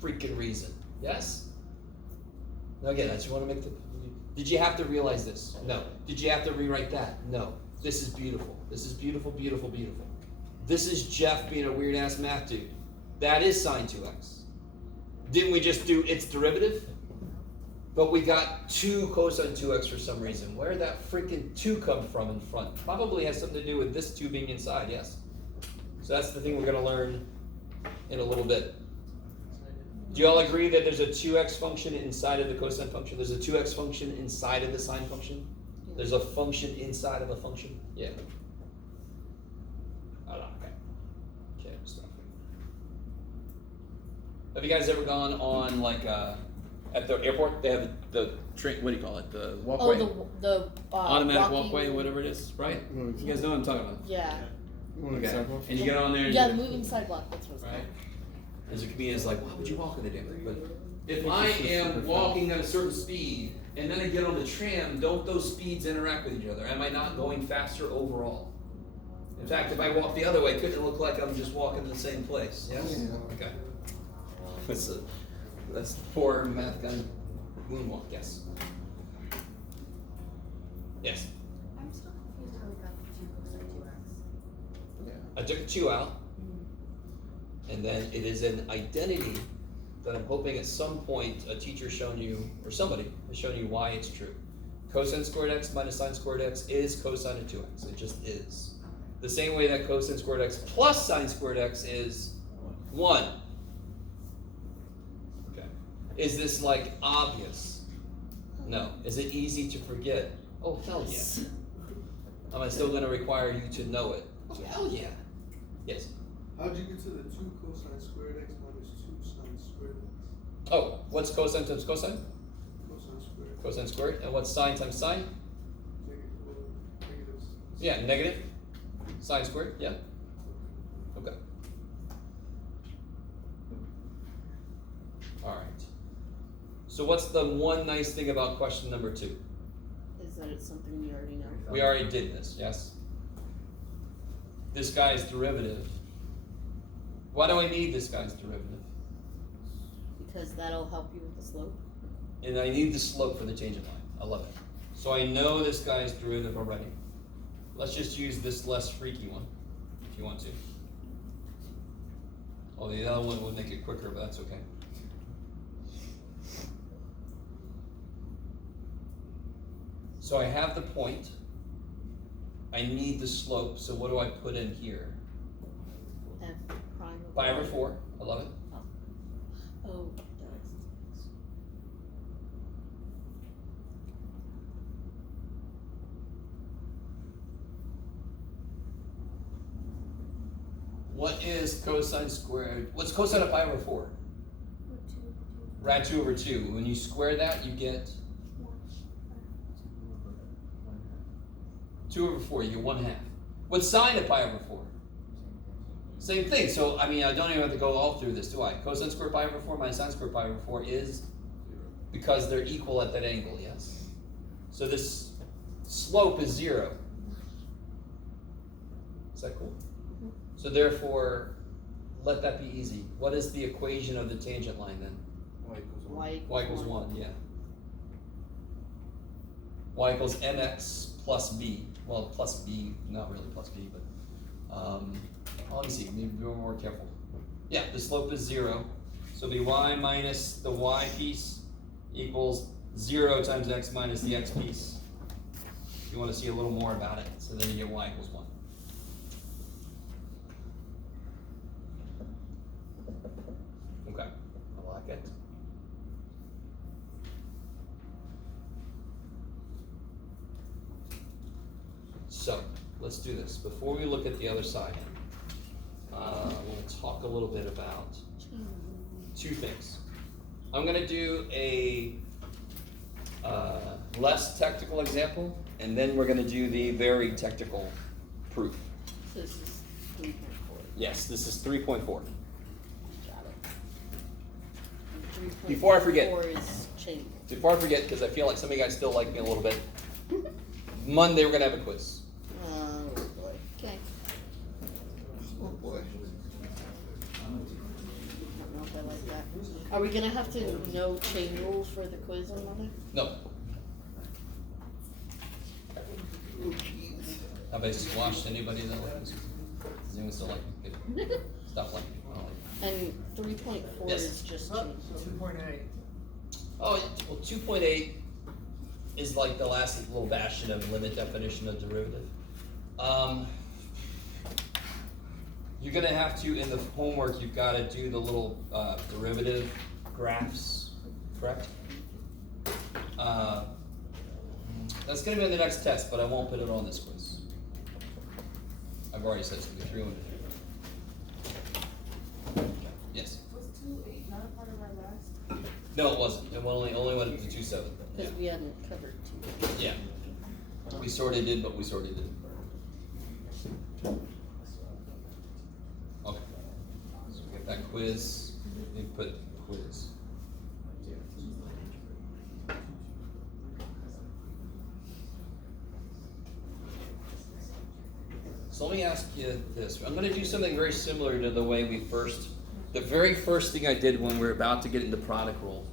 freaking reason. Yes? Now again, I just want to make the... Did you have to realize this? No. Did you have to rewrite that? No. This is beautiful. This is beautiful, beautiful, beautiful. This is Jeff being a weird-ass math dude. That is sine 2x. Didn't we just do its derivative? But we got 2 cosine 2x for some reason. Where did that freaking 2 come from in front? Probably has something to do with this 2 being inside, yes. So that's the thing we're going to learn in a little bit. Do you all agree that there's a 2x function inside of the cosine function? There's a 2x function inside of the sine function? There's a function inside of a function? Yeah. Oh, okay. Okay, stop. Have you guys ever gone on like at the airport? They have the train. What do you call it? The walkway. Oh, the automatic walking- walkway, whatever it is, right? You guys know what I'm talking about. Yeah. Okay. And you get on there. And Yeah, you- the moving sidewalk. That's what it's Right. called. As a comedian, it's like, why would you walk in the damn thing? But if I am walking at a certain speed and then I get on the tram, don't those speeds interact with each other? Am I not going faster overall? In fact, if I walk the other way, couldn't it look like I'm just walking to the same place? Yes? Yeah. Okay. That's the poor math guy moonwalk, yes. Yes. I'm still confused how we got the 2 cosine 2x. Yeah. I took a 2 out, and then it is an identity that I'm hoping at some point a teacher's shown you, or somebody has shown you why it's true. Cosine squared x minus sine squared x is cosine of 2x. It just is. The same way that cosine squared x plus sine squared x is 1. Okay. Is this like obvious? No. Is it easy to forget? Oh, hell yeah. Am I still going to require you to know it? Oh, hell yeah. Yes. How'd you get to the 2 cosine squared x minus 2 sine squared x? Oh, what's cosine times cosine? Cosine squared. Cosine squared. And what's sine times sine? Negative. Yeah, negative. Sine squared, yeah. Okay. Alright. So what's the one nice thing about question number 2? Is that it's something we already know. We already did this, yes? This guy's derivative. Why do I need this guy's derivative? Because that'll help you with the slope. and I need the slope for the tangent line. I love it. So I know this guy's derivative already. Let's just use this less freaky one, if you want to. Oh, the other one would make it quicker, but that's okay. So I have the point. I need the slope, so what do I put in here? F prime of Pi over y. 4, I love it. Oh, What is cosine squared? What's cosine of pi over 4? Or two. Rad 2 over 2. When you square that, you get 2 over 4. You get 1/2. What's sine of pi over 4? Same thing. So, I mean, I don't even have to go all through this, do I? Cosine squared pi over 4 minus sine squared pi over 4 is because they're equal at that angle, yes? So this slope is 0. Is that cool? So therefore, let that be easy. What is the equation of the tangent line then? y Y equals 1, yeah. Y equals mx plus b. Well, plus b, not really plus b, but let me see, maybe be more careful. Yeah, the slope is 0. So it'll be y minus the y piece equals 0 times x minus the x piece. If you want to see a little more about it, so then you get y equals 1. Okay, I like it. So, let's do this. Before we look at the other side, we'll talk a little bit about two things. I'm going to do a less technical example, and then we're going to do the very technical proof. So this is 3.4. Yes, this is 3.4. Got it. And Before I forget. 3.4 is chain. Before I forget, because I feel like some of you guys still like me a little bit, Monday we're going to have a quiz. Oh boy. Okay. Oh boy. I don't know if I like that. Are we gonna have to know chain rules for the quiz on Monday? No. Have I squashed anybody that likes me? Does anyone still like me? Good. Stop liking me. I don't like me. And 3.4 Yes. is just chain. 2.8. Oh, well, 2.8 is like the last little bastion of limit definition of derivative. You're gonna have to, in the homework, you've gotta do the little derivative graphs, correct? That's gonna be in the next test, but I won't put it on this quiz. I've already said it's gonna be 300. Yes? Was 2.8 not a part of our last? No, it wasn't. It only went to 2.7. Yeah. Because we hadn't covered 2. Yeah. We sort of did, but we sort of didn't. Okay. So we get that quiz. We put quiz. So let me ask you this. I'm going to do something very similar to the way the very first thing I did when we were about to get into product rule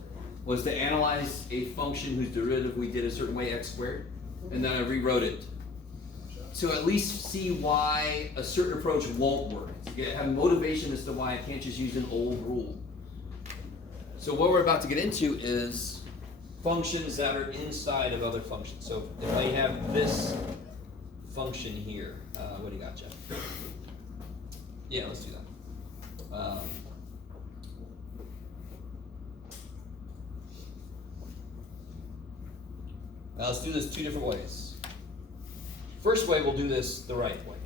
was to analyze a function whose derivative we did a certain way, x squared, and then I rewrote it to at least see why a certain approach won't work. To have motivation as to why I can't just use an old rule. So what we're about to get into is functions that are inside of other functions. So if I have this function here, what do you got, Jeff? Yeah, let's do that. Now let's do this two different ways. First way, we'll do this the right way.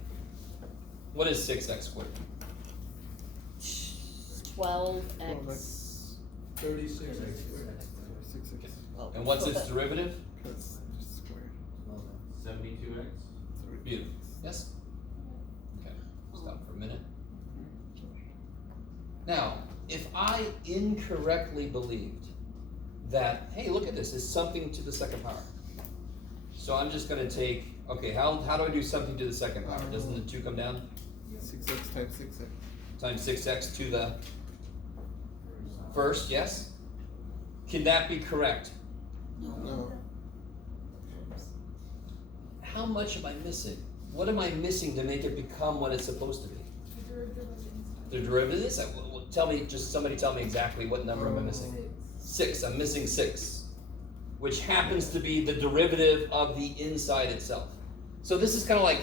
What is 6x squared? 12x. 36x squared. 6x. And what's its derivative? That's just squared. 72x? Beautiful. Yes? Okay, stop for a minute. Now, if I incorrectly believed that, hey, look at this, it's something to the second power. So I'm just gonna take, okay, how do I do something to the second power? Doesn't the 2 come down? 6x times 6x. Times 6x to the first, yes? Can that be correct? No. How much am I missing? What am I missing to make it become what it's supposed to be? The derivative of the inside. The derivative is that. Well, tell me, just somebody tell me exactly what number am I missing? 6. I'm missing 6, which happens to be the derivative of the inside itself. So this is kind of like,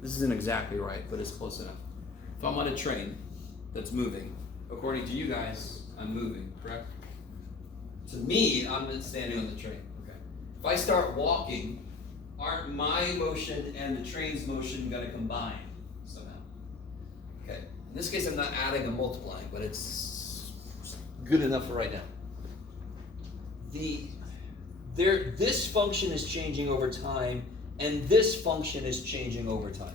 this isn't exactly right, but it's close enough. If I'm on a train that's moving, according to you guys, I'm moving, correct? To me, I'm standing on the train. Okay. If I start walking, aren't my motion and the train's motion going to combine somehow? Okay. In this case, I'm not adding and multiplying, but it's good enough for right now. This function is changing over time, and this function is changing over time.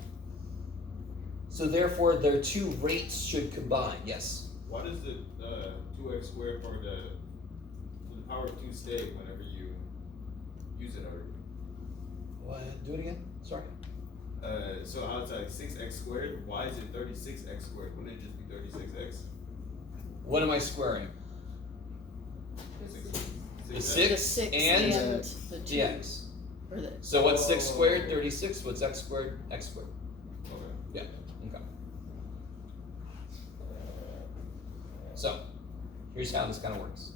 So therefore, their two rates should combine. Yes? Why does the 2x squared for the power of 2 stay whenever you use it already? What? Do it again? Sorry. So outside 6x squared, why is it 36x squared? Wouldn't it just be 36x? What am I squaring? The The 6 6 and the 2. the x. Or the, So what's 6 squared? 36. What's x squared? X squared. Okay. Yeah. Okay. So, here's how this kind of works.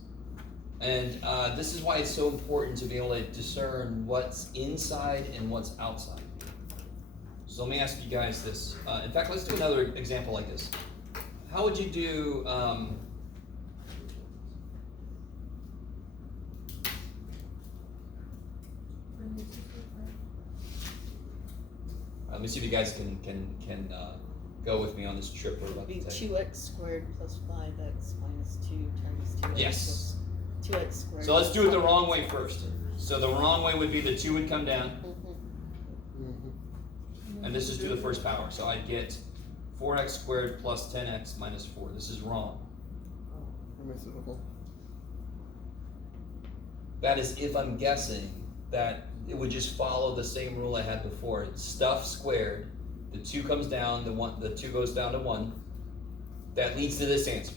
And this is why it's so important to be able to discern what's inside and what's outside. So let me ask you guys this. In fact, let's do another example like this. How would you do... let me see if you guys can go with me on this trip we're would about be to take. 2x squared plus 5x minus 2 times 2x. Yes. 2x squared. So let's do it the wrong way first. So the wrong way would be the 2 would come down, and this is to the first power. So I'd get 4x squared plus 10x minus 4. This is wrong. That is if I'm guessing that it would just follow the same rule I had before. Stuff squared, the 2 comes down, the 2 goes down to 1. That leads to this answer.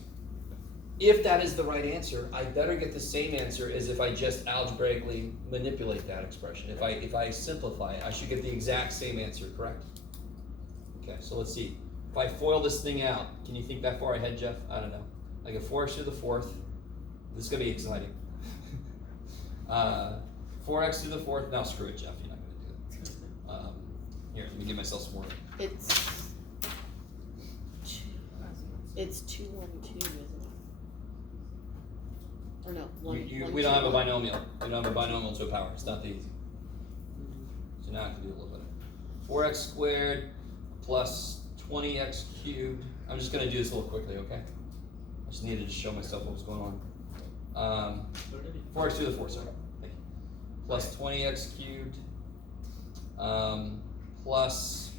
If that is the right answer, I better get the same answer as if I just algebraically manipulate that expression. If I simplify it, I should get the exact same answer, correct? Okay, so let's see. If I FOIL this thing out, can you think that far ahead, Jeff? I don't know. I get 4x to the 4th. This is going to be exciting. 4x to the 4th. Now screw it, Jeff. You're not going to do it. Here, let me give myself some more. It's 2, 1, 2, isn't it? Or no, 1, We don't have a binomial. We don't have a binomial to a power. It's not that easy. So now I can do a little bit of 4x squared plus 20x cubed. I'm just going to do this a little quickly, okay? I just needed to show myself what was going on. 4x to the 4th, sorry. Thank you. Plus 20x cubed. Plus,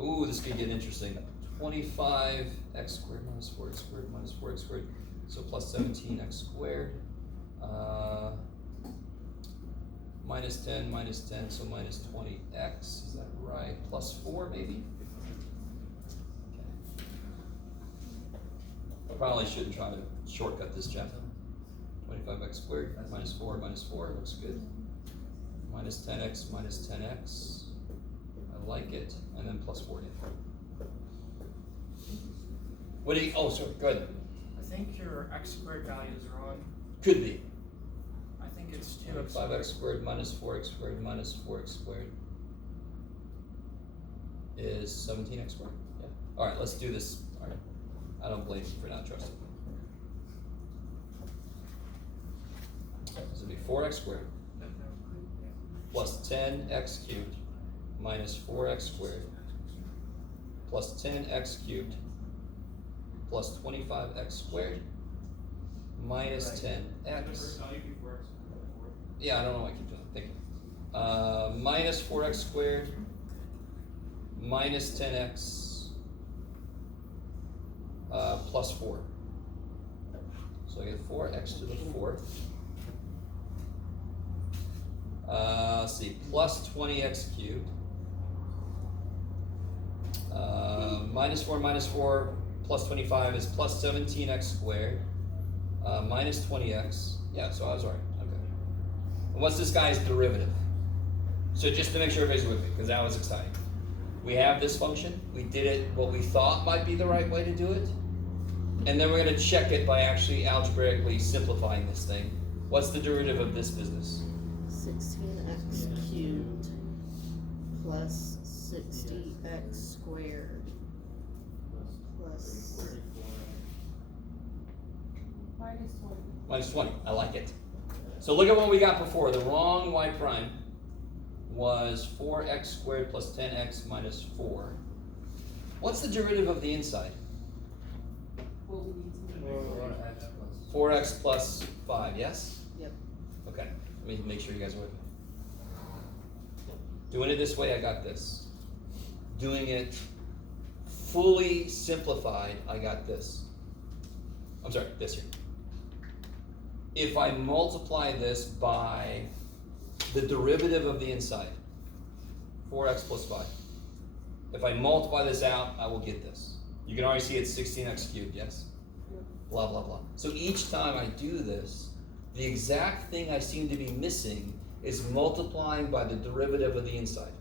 ooh, this could get interesting. 25x squared minus 4x squared minus 4x squared. So plus 17x squared. Minus 10, so minus 20x. Is that right? Plus 4, maybe? Okay. I probably shouldn't try to shortcut this, Jeff. 25x squared minus 4 looks good. Minus 10x minus 10x. I like it. And then plus 40. What do you, oh, sorry, go ahead. I think your x squared value is wrong. Could be. I think it's 2x 5x squared minus 4x squared minus 4x squared is 17x squared. Yeah. All right, let's do this. All right. I don't blame you for not trusting me. This would be 4x squared plus 10x cubed minus 4x squared plus 10x cubed plus 25x squared minus 10x. Yeah, I don't know why I keep doing that. Thank you. Minus 4x squared minus 10x plus 4. So I get 4x to the 4th. Let's see, plus 20x cubed. Minus 4 plus 25 is plus 17x squared. minus 20x. Yeah, so I was right. Okay. And what's this guy's derivative? So just to make sure everybody's with me, because that was exciting. We have this function. We did it what we thought might be the right way to do it. And then we're going to check it by actually algebraically simplifying this thing. What's the derivative of this business? 16x cubed plus 60x squared plus Minus 20. Minus 20. I like it. So look at what we got before. The wrong y prime was 4x squared plus 10x minus 4. What's the derivative of the inside? What we need to do. 4x plus 5, yes? Yep. Okay, let me make sure you guys are with me. Doing it this way, I got this. Doing it fully simplified, I got this. I'm sorry, this here. If I multiply this by the derivative of the inside, 4x plus 5. If I multiply this out, I will get this. You can already see it's 16x cubed, yes? Blah, blah, blah. So each time I do this, the exact thing I seem to be missing is multiplying by the derivative of the inside.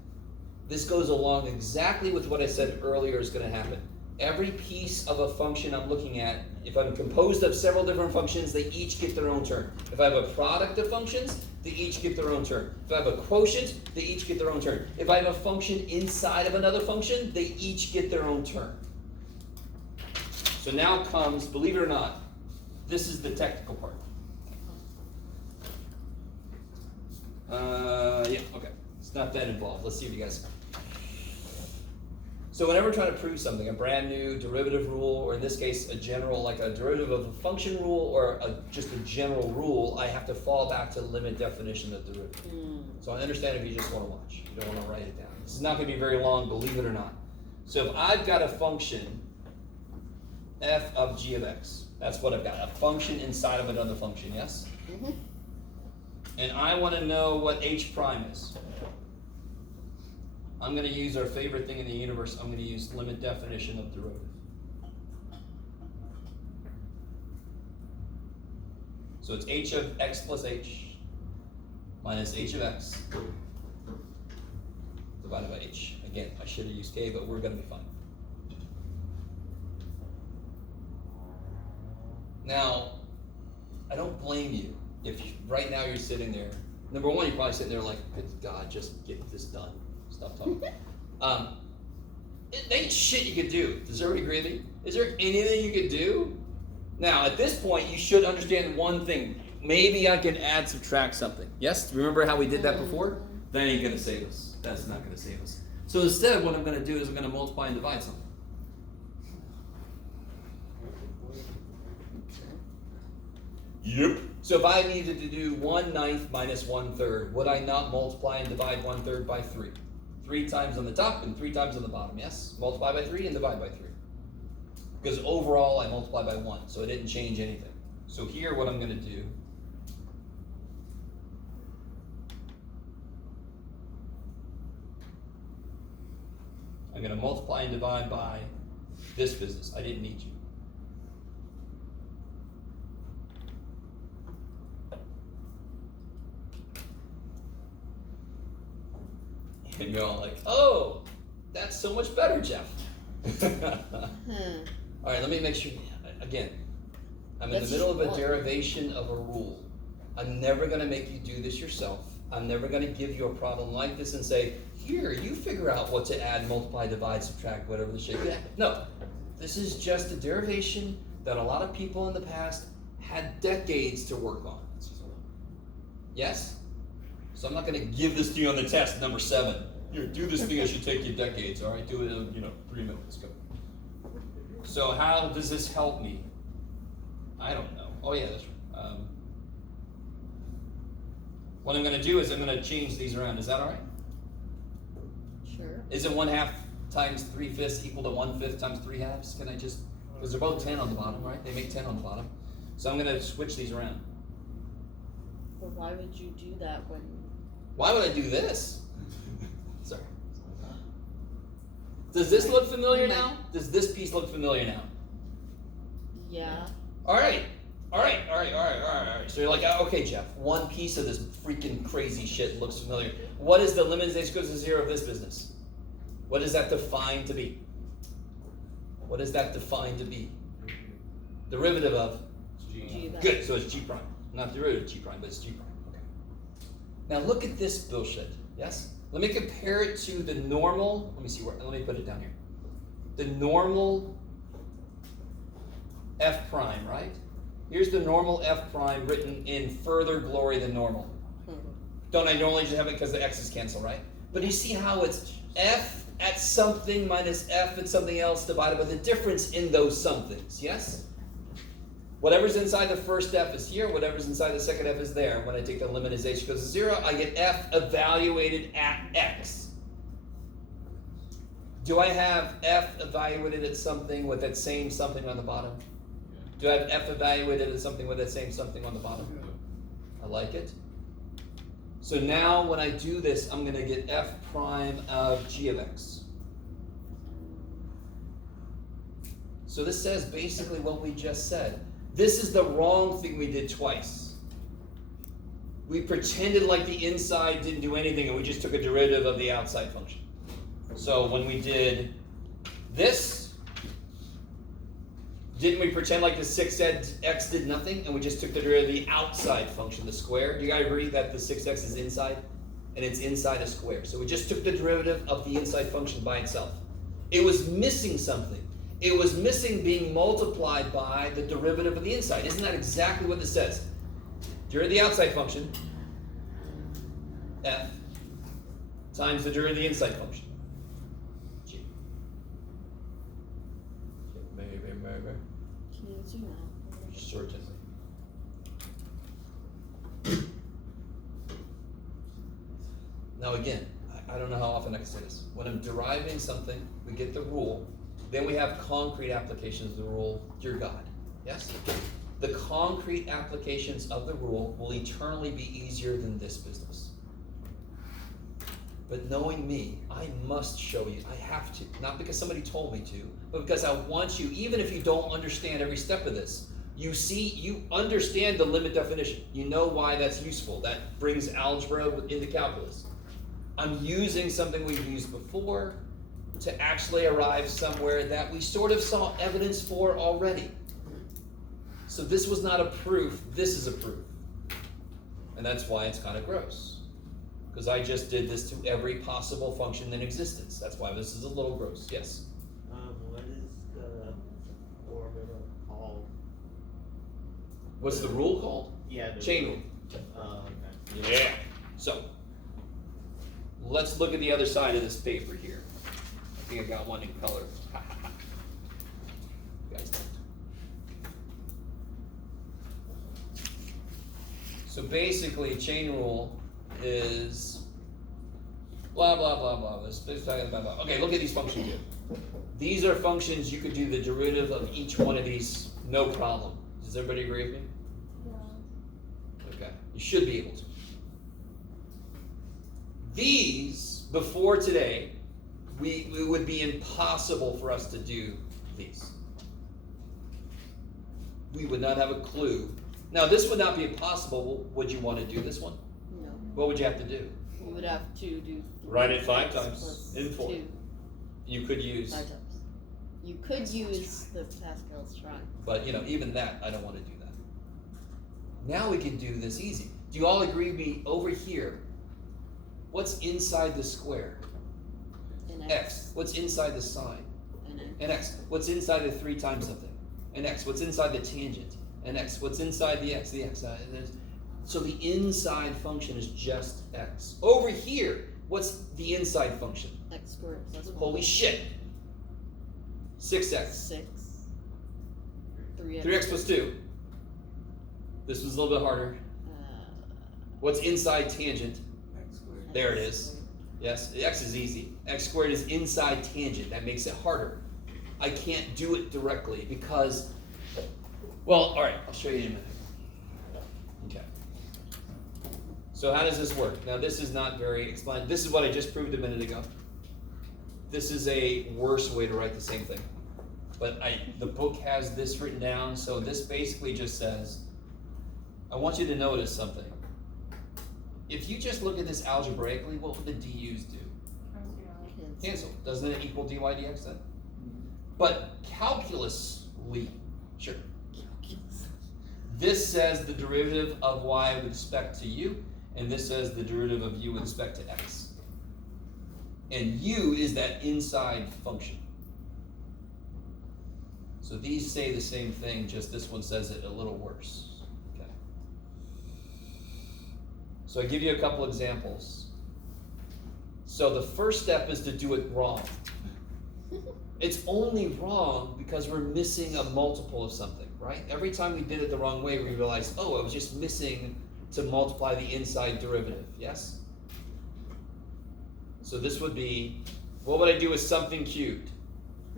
This goes along exactly with what I said earlier is going to happen. Every piece of a function I'm looking at, if I'm composed of several different functions, they each get their own term. If I have a product of functions, they each get their own term. If I have a quotient, they each get their own term. If I have a function inside of another function, they each get their own term. So now comes, believe it or not, this is the technical part. Yeah, okay. It's not that involved. Let's see what you guys. So whenever I'm trying to prove something, a brand new derivative rule, or in this case, a general, like a derivative of a function rule, or just a general rule, I have to fall back to limit definition of derivative. So I understand if you just want to watch. You don't want to write it down. This is not going to be very long, believe it or not. So if I've got a function, f of g of x, that's what I've got. A function inside of another function, yes? Mm-hmm. And I want to know what h prime is. I'm going to use our favorite thing in the universe. I'm going to use limit definition of derivative. So it's h of x plus h minus h of x divided by h. Again, I should have used k, but we're going to be fine. Now, I don't blame you if right now you're sitting there. Number one, you're probably sitting there like, good God, just get this done. Stop talking. It ain't shit you could do. Does everybody agree with me? Is there anything you could do? Now, at this point, you should understand one thing. Maybe I can add, subtract something. Yes? Remember how we did that before? That ain't going to save us. That's not going to save us. So instead, what I'm going to do is I'm going to multiply and divide something. Yep. So if I needed to do 1/9 minus 1/3, would I not multiply and divide 1/3 by 3? 3 times on the top and 3 times on the bottom, yes? Multiply by 3 and divide by 3. Because overall I multiply by 1, so it didn't change anything. So here what I'm going to do, I'm going to multiply and divide by this business. I didn't need you. And you're all like, oh, that's so much better, Jeff. All right, let me make sure, again, I'm in the middle of a derivation of a rule. I'm never going to make you do this yourself. I'm never going to give you a problem like this and say, here, you figure out what to add, multiply, divide, subtract, whatever the shit. No, this is just a derivation that a lot of people in the past had decades to work on. Yes? So I'm not going to give this to you on the test, number 7. Here, do this thing that should take you decades, all right? Do it in, 3 minutes, go. So how does this help me? I don't know. Oh yeah, that's right. What I'm going to do is I'm going to change these around. Is that all right? Sure. Is it 1/2 times 3/5 equal to 1/5 times 3/2? Can I just, because they're both 10 on the bottom, right? They make 10 on the bottom. So I'm going to switch these around. But why would you do that when? Why would I do this? Sorry. Does this look familiar now? Does this piece look familiar now? Yeah. All right. Alright. So you're like, okay, Jeff, one piece of this freaking crazy shit looks familiar. What is the limit as h goes to 0 of this business? What is that defined to be? What is that defined to be? Derivative of? G of X. Good, so it's G prime. Not derivative of G prime, but it's G prime. Okay. Now look at this bullshit, yes? Let me compare it to the normal, let me put it down here. The normal f prime, right? Here's the normal f prime written in further glory than normal. Don't I normally just have it because the x's cancel, right? But you see how it's f at something minus f at something else divided by the difference in those somethings, yes? Whatever's inside the first f is here, whatever's inside the second f is there. When I take the limit as h goes to 0, I get f evaluated at x. Do I have f evaluated at something with that same something on the bottom? Do I have f evaluated at something with that same something on the bottom? I like it. So now when I do this, I'm going to get f prime of g of x. So this says basically what we just said. This is the wrong thing we did twice. We pretended like the inside didn't do anything and we just took a derivative of the outside function. So when we did this, didn't we pretend like the 6x did nothing and we just took the derivative of the outside function, the square? Do you guys agree that the 6x is inside? And it's inside a square. So we just took the derivative of the inside function by itself. It was missing something. It was missing being multiplied by the derivative of the inside. Isn't that exactly what this says? Derivative of the outside function, f, times the derivative of the inside function, g. Maybe. Can you zoom out? Certainly. Now again, I don't know how often I can say this. When I'm deriving something, we get the rule. Then we have concrete applications of the rule, dear God, yes? The concrete applications of the rule will eternally be easier than this business. But knowing me, I must show you, I have to, not because somebody told me to, but because I want you, even if you don't understand every step of this, you understand the limit definition. You know why that's useful. That brings algebra into calculus. I'm using something we've used before to actually arrive somewhere that we sort of saw evidence for already. So this was not a proof, this is a proof. And that's why it's kind of gross. Because I just did this to every possible function in existence. That's why this is a little gross, yes? What is the formula called? What's the rule called? Yeah, the Chain rule. Okay. Yeah. So, let's look at the other side of this paper here. I think I got one in color. You guys don't. So basically, chain rule is blah, blah, blah, blah. Okay, look at these functions here. These are functions you could do the derivative of each one of these, no problem. Does everybody agree with me? Yeah. Okay, you should be able to. These, before today, it would be impossible for us to do these. We would not have a clue. Now, this would not be impossible. Would you want to do this one? No. What would you have to do? You would have to do. Write it 5 3x times plus in 4. 2. You could use, 5 times. You could use the Pascal's triangle. but even that, I don't want to do that. Now we can do this easy. Do you all agree with me over here? What's inside the square? An X. What's inside the sine? An X. An x. What's inside the 3 times something? An x. What's inside the tangent? An x. What's inside the x? The x. So the inside function is just x. Over here, what's the inside function? X squared plus 1. Holy shit. 6x. 6. 3x. 3x plus 2. This was a little bit harder. What's inside tangent? X squared. There it is. Yes, the x is easy. X squared is inside tangent. That makes it harder. I can't do it directly because, well, all right, I'll show you in a minute. Okay. So how does this work? Now this is not very explained. This is what I just proved a minute ago. This is a worse way to write the same thing. but the book has this written down, so this basically just says, I want you to notice something. If you just look at this algebraically, what would the du's do? Cancel. Doesn't it equal dy dx then? But calculusly, sure. This says the derivative of y with respect to u, and this says the derivative of u with respect to x. And u is that inside function. So these say the same thing, just this one says it a little worse. Okay. So I give you a couple examples. So the first step is to do it wrong. It's only wrong because we're missing a multiple of something, right? Every time we did it the wrong way, we realized, oh, I was just missing to multiply the inside derivative, yes? So this would be, what would I do with something cubed?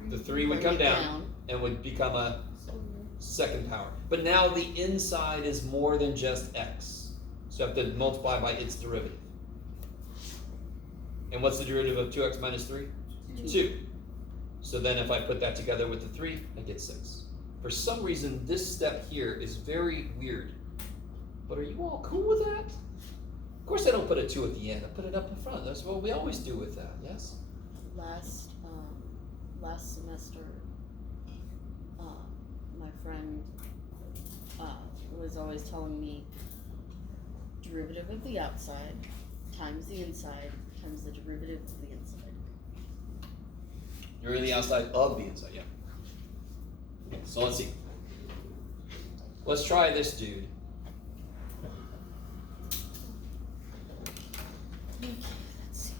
The 3 would come down and would become a second power. But now the inside is more than just x. So I have to multiply by its derivative. And what's the derivative of 2x minus 3? 2. So then if I put that together with the 3, I get 6. For some reason, this step here is very weird. But are you all cool with that? Of course I don't put a 2 at the end, I put it up in front. That's what we always do with that, yes? Last semester, my friend was always telling me derivative of the outside times the inside times the derivative of the inside. You're in the outside of the inside, yeah. Okay, so let's see. Let's try this dude. Okay, let's see.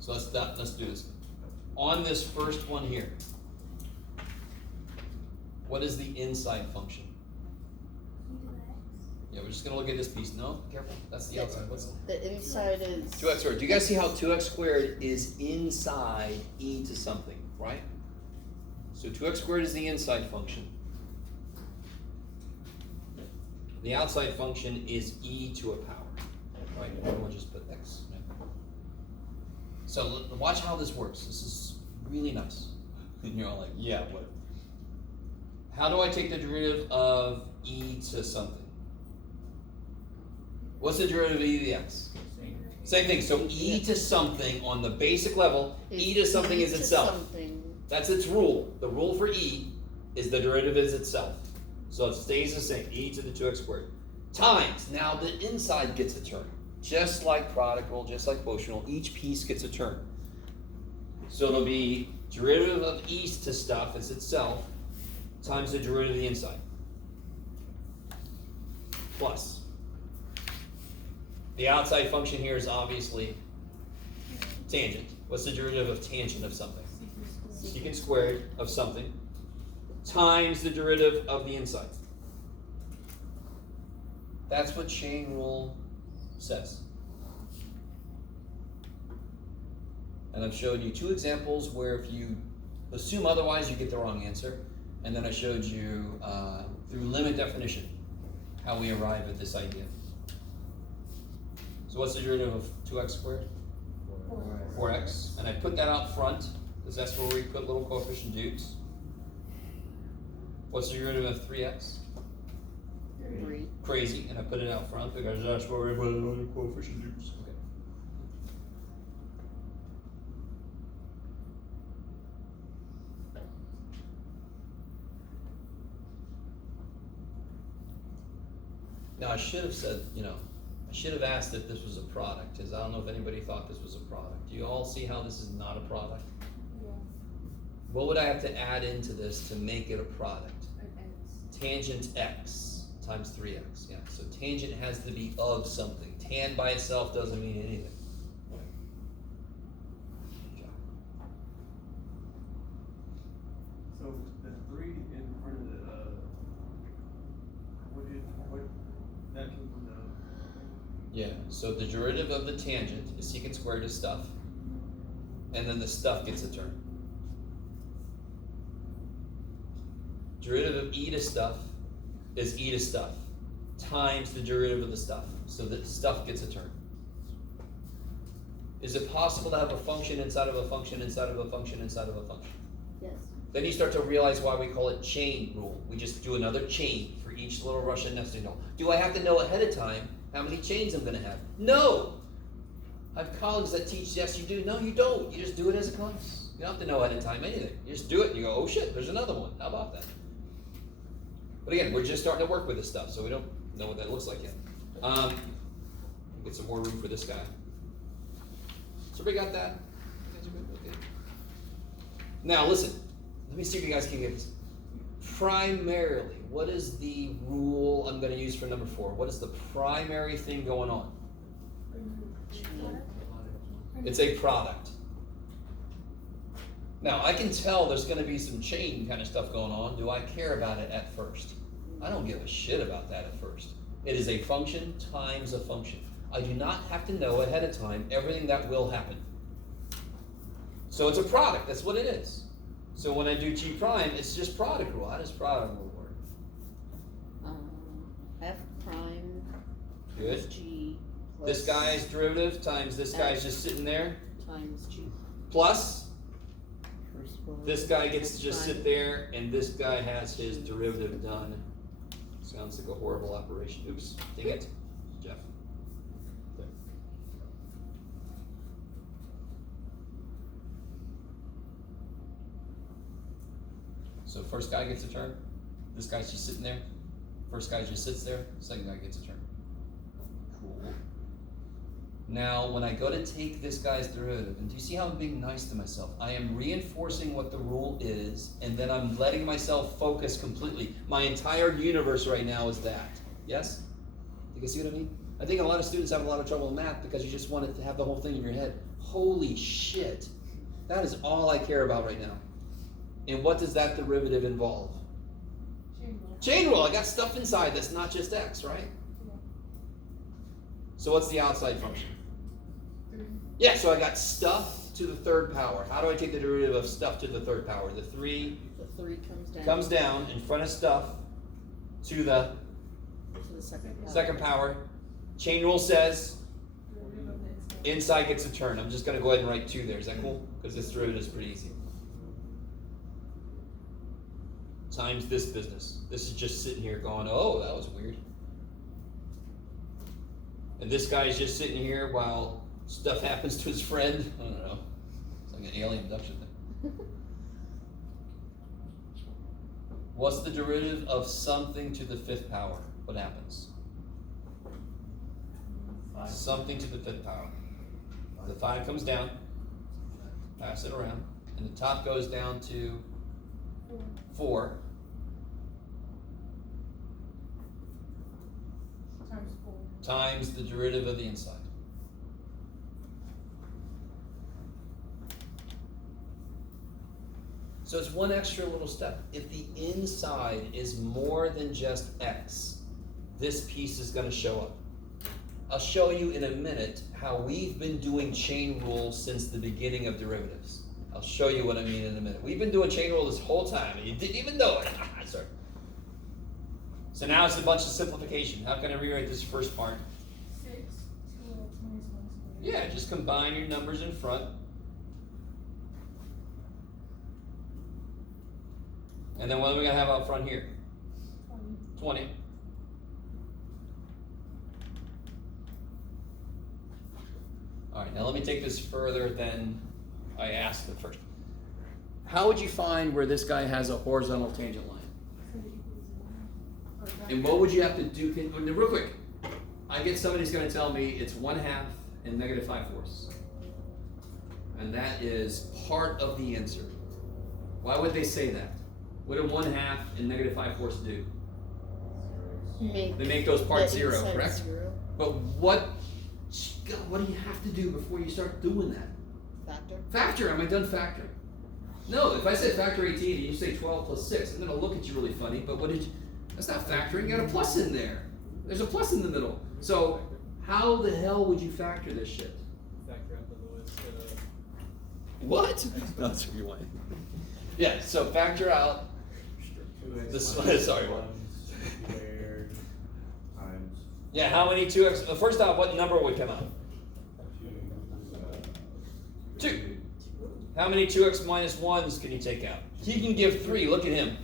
So let's do this. On this first one here, what is the inside function? Yeah, we're just gonna look at this piece. No, careful. That's the outside. What's The inside is 2x squared? Do you guys see how 2x squared is inside e to something, right? So 2x squared is the inside function. The outside function is e to a power, right? And we'll just put x. Right? So watch how this works. This is really nice. And you're all like, yeah, what? How do I take the derivative of e to something? What's the derivative of e to the x? Same thing. So e to something on the basic level, e to something is itself. something. That's its rule. The rule for e is the derivative is itself. So it stays the same, e to the 2x squared. Times, now the inside gets a term. Just like product rule, just like quotient rule, each piece gets a term. So it'll be derivative of e to stuff is itself times the derivative of the inside. Plus. The outside function here is obviously tangent. What's the derivative of tangent of something? Secant squared of something times the derivative of the inside. That's what chain rule says. And I've showed you 2 examples where if you assume otherwise, you get the wrong answer. And then I showed you through limit definition how we arrive at this idea. So what's the derivative of 2x squared? 4x. And I put that out front, because that's where we put little coefficient dudes. What's the derivative of 3x? 3. Crazy, and I put it out front because that's where we put little coefficient dudes. Okay. Now I should have said, I should have asked if this was a product, because I don't know if anybody thought this was a product. Do you all see how this is not a product? Yeah. What would I have to add into this to make it a product? An X. Tangent x times 3x, yeah. So tangent has to be of something. Tan by itself doesn't mean anything. Okay. So the 3 in front of the, what, that came from the. Yeah, so the derivative of the tangent is secant squared of stuff, and then the stuff gets a term. Derivative of e to stuff is e to stuff times the derivative of the stuff, so that stuff gets a term. Is it possible to have a function inside of a function inside of a function inside of a function? Yes. Then you start to realize why we call it chain rule. We just do another chain for each little Russian nesting doll. Do I have to know ahead of time how many chains I'm gonna have? No! I have colleagues that teach, yes you do, no you don't. You just do it as it comes. You don't have to know ahead of time anything. You just do it and you go, oh shit, there's another one. How about that? But again, we're just starting to work with this stuff, so we don't know what that looks like yet. Get some more room for this guy. So everybody got that? You guys are good? Okay. Now listen, let me see if you guys can get this. Primarily, what is the rule I'm gonna use for number 4? What is the primary thing going on? It's a product. Now, I can tell there's gonna be some chain kind of stuff going on. Do I care about it at first? I don't give a shit about that at first. It is a function times a function. I do not have to know ahead of time everything that will happen. So it's a product, that's what it is. So when I do G prime, it's just product rule. How does product rule work? F prime Good. is G plus This guy's derivative times this guy's just sitting there, times G. plus First one. this guy gets to just Prime. sit there, and this guy has his derivative done. Sounds like a horrible operation. Oops, dang it, Jeff. So first guy gets a turn. This guy's just sitting there. First guy just sits there. Second guy gets a turn. Cool. Now, when I go to take this guy's derivative, and do you see how I'm being nice to myself? I am reinforcing what the rule is, and then I'm letting myself focus completely. My entire universe right now is that. Yes? You can see what I mean? I think a lot of students have a lot of trouble in math because you just want it to have the whole thing in your head. Holy shit. That is all I care about right now. And what does that derivative involve? Chain rule. Chain rule. I got stuff inside that's not just x, right? Yeah. So what's the outside function? 3. Yeah, so I got stuff to the third power. How do I take the derivative of stuff to the third power? The 3 The 3 comes down in front of stuff to the to the second power. second power. Chain rule says Derivative of the inside. inside gets a turn. I'm just going to go ahead and write 2 there. Is that cool? Because this derivative is pretty easy. Times this business. This is just sitting here going, oh, that was weird. And this guy's just sitting here while stuff happens to his friend. I don't know. It's like an alien abduction thing. What's the derivative of something to the 5th power? What happens? 5. Something to the 5th power. The 5 comes down, pass it around, and the top goes down to 4. Times 4. Times the derivative of the inside. So it's one extra little step. If the inside is more than just x, this piece is going to show up. I'll show you in a minute how we've been doing chain rule since the beginning of derivatives. I'll show you what I mean in a minute. We've been doing chain rule this whole time, and you didn't even know it. Sorry. So now it's a bunch of simplification. How can I rewrite this first part? 6 12 minus 1 squared. Yeah, just combine your numbers in front. And then what are we gonna have out front here? 20. 20. All right, now let me take this further than I asked at first. How would you find where this guy has a horizontal tangent line? So it equals 1. And what would you have to do? Real quick, I get somebody who's going to tell me it's 1/2 and -5/4. And that is part of the answer. Why would they say that? What do 1/2 and -5/4 do? They make those parts the 0, inside correct? 0. But what do you have to do before you start doing that? Factor. Factor, am I done factoring? No, if I said factor 18 and you say 12 plus 6, I'm gonna look at you really funny, but what did you, that's not factoring, you got a plus in there. There's a plus in the middle. So, how the hell would you factor this shit? Factor out the lowest, What? That's what you want. Yeah, so factor out, 2x This- minus sorry, 1 squared times yeah, how many 2x, first off, what number would come out? 2, 2. How many 2x minus 1s can you take out? He can give 3, look at him.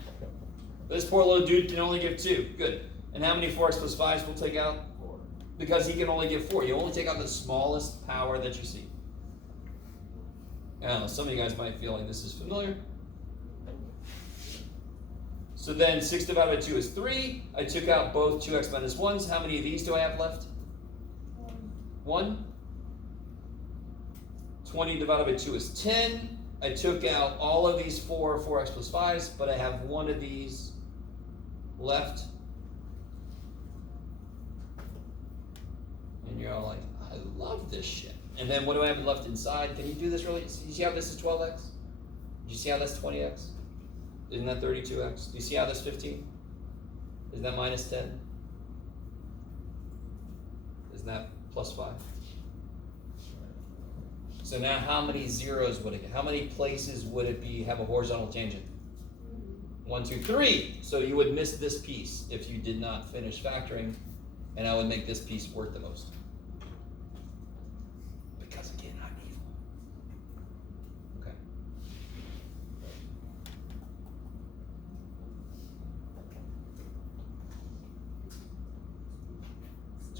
This poor little dude can only give 2, good. And how many 4x plus 5s will take out? 4. Because he can only give 4. You only take out the smallest power that you see. Now, some of you guys might feel like this is familiar. So then 6 divided by 2 is 3. I took out both 2x minus 1s. How many of these do I have left? 1. 20 divided by 2 is 10. I took out all of these 4x plus 5s, but I have one of these left. And you're all like, I love this shit. And then what do I have left inside? Can you do this really? You see how this is 12x? Do you see how that's 20x? Isn't that 32x? Do you see how that's 15? Isn't that minus 10? Isn't that plus 5? So now how many zeros would it get? How many places would it be have a horizontal tangent? 1, 2, 3. So you would miss this piece if you did not finish factoring, and I would make this piece worth the most. Because again, I'm evil. Okay.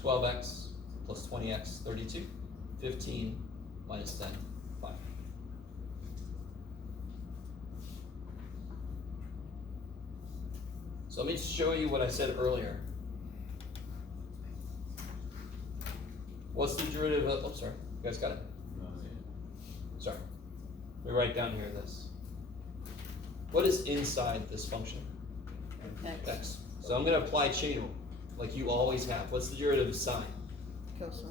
12x plus 20x, 32. 15 minus 10, 5. So let me show you what I said earlier. What's the derivative of, oh, sorry, you guys got it? Sorry. Let me write down here this. What is inside this function? X. So I'm going to apply chain rule, like you always have. What's the derivative of sine? Cosine.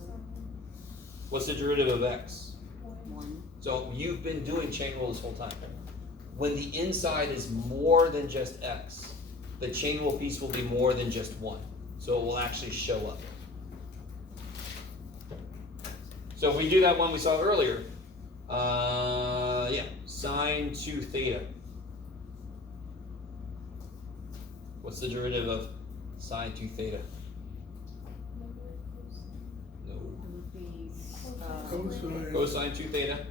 What's the derivative of x? 1. So you've been doing chain rule this whole time. When the inside is more than just x, the chain rule piece will be more than just 1. So it will actually show up. So if we do that one we saw earlier, sine 2 theta. What's the derivative of sine 2 theta? No. It would be Cosine. Cosine 2 theta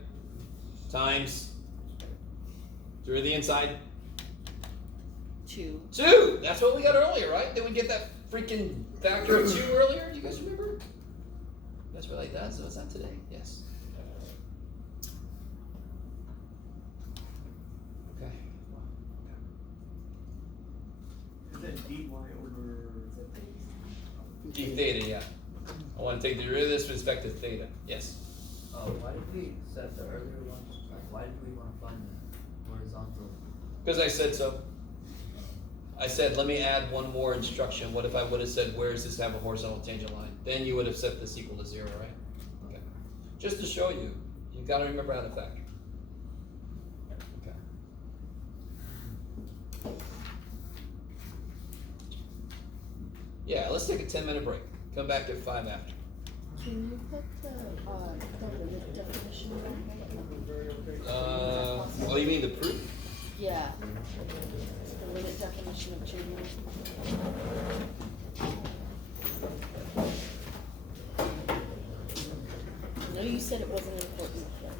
times derivative of the inside. 2. 2! That's what we got earlier, right? Did we get that freaking factor of 2 earlier? Do you guys remember? That's what like that, so it's not today. Yes. Okay. Is that dy over? D theta, yeah. I want to take the derivative of this with respect to theta. Yes. Why did we set the earlier one? Like, why did we want to find the horizontal? Because I said so. I said, let me add one more instruction. What if I would have said, where does this have a horizontal tangent line? Then you would have set this equal to 0, right? Okay. Just to show you, you've got to remember how to factor. Okay. Yeah, let's take a 10-minute break. Come back at 5 after. Can you put the limit definition in? Oh, you mean the proof? Yeah. The limit definition of chain rule. I know you said it wasn't important, but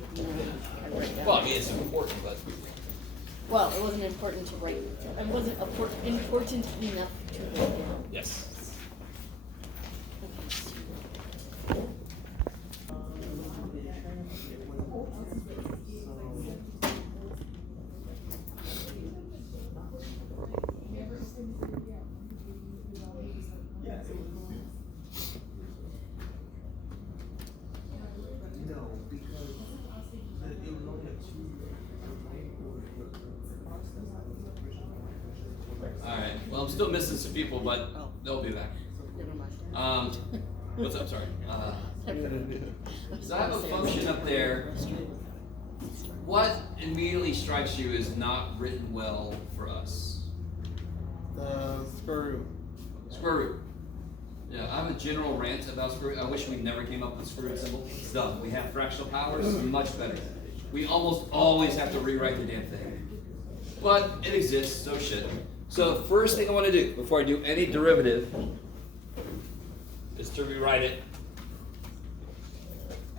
I wrote down. Well, I mean, it's important, but Well, it wasn't important to write. It wasn't important enough to write down. yes. Alright, well, I'm still missing some people, but they'll be back. Never mind. What's up? Sorry. I So I have a function up there. What immediately strikes you as not written well for us? The square root. Square root. Yeah, I have a general rant about square root. I wish we never came up with square root symbol. It's dumb. We have fractional powers, much better. We almost always have to rewrite the damn thing. But it exists, so shit. So the first thing I want to do before I do any derivative is to rewrite it.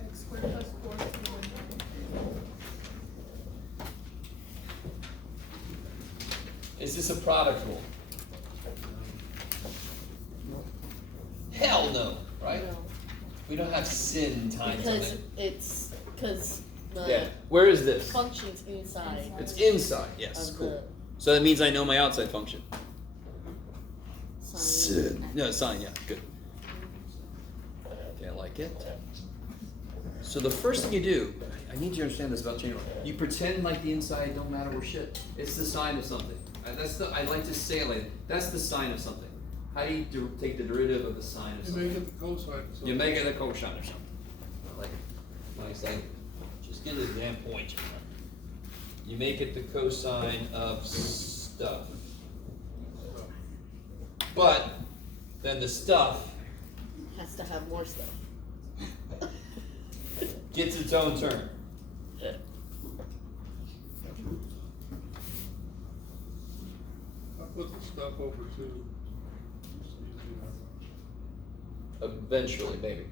X squared plus 4 is 1. Is this a product rule? Hell no, right? No, We don't have sin times because something. because Yeah, the where is this? function's inside It's inside, yes, of cool. the So that means I know my outside function. sign. No, sign, yeah, good. Okay, I like it. So the first thing you do, I need you to understand this about chain rule. You pretend like the inside don't matter or shit. It's the sign of something. I like to say it like, that's the sign of something. How do you take the derivative of the sign of You something? make it the cosine of something. You make it a cosine or something. Like, nice, like, just get a damn point. You make it the cosine of stuff. But then the stuff Has to have more stuff. gets its own term. I put the stuff over too. Just easy enough. Eventually, maybe.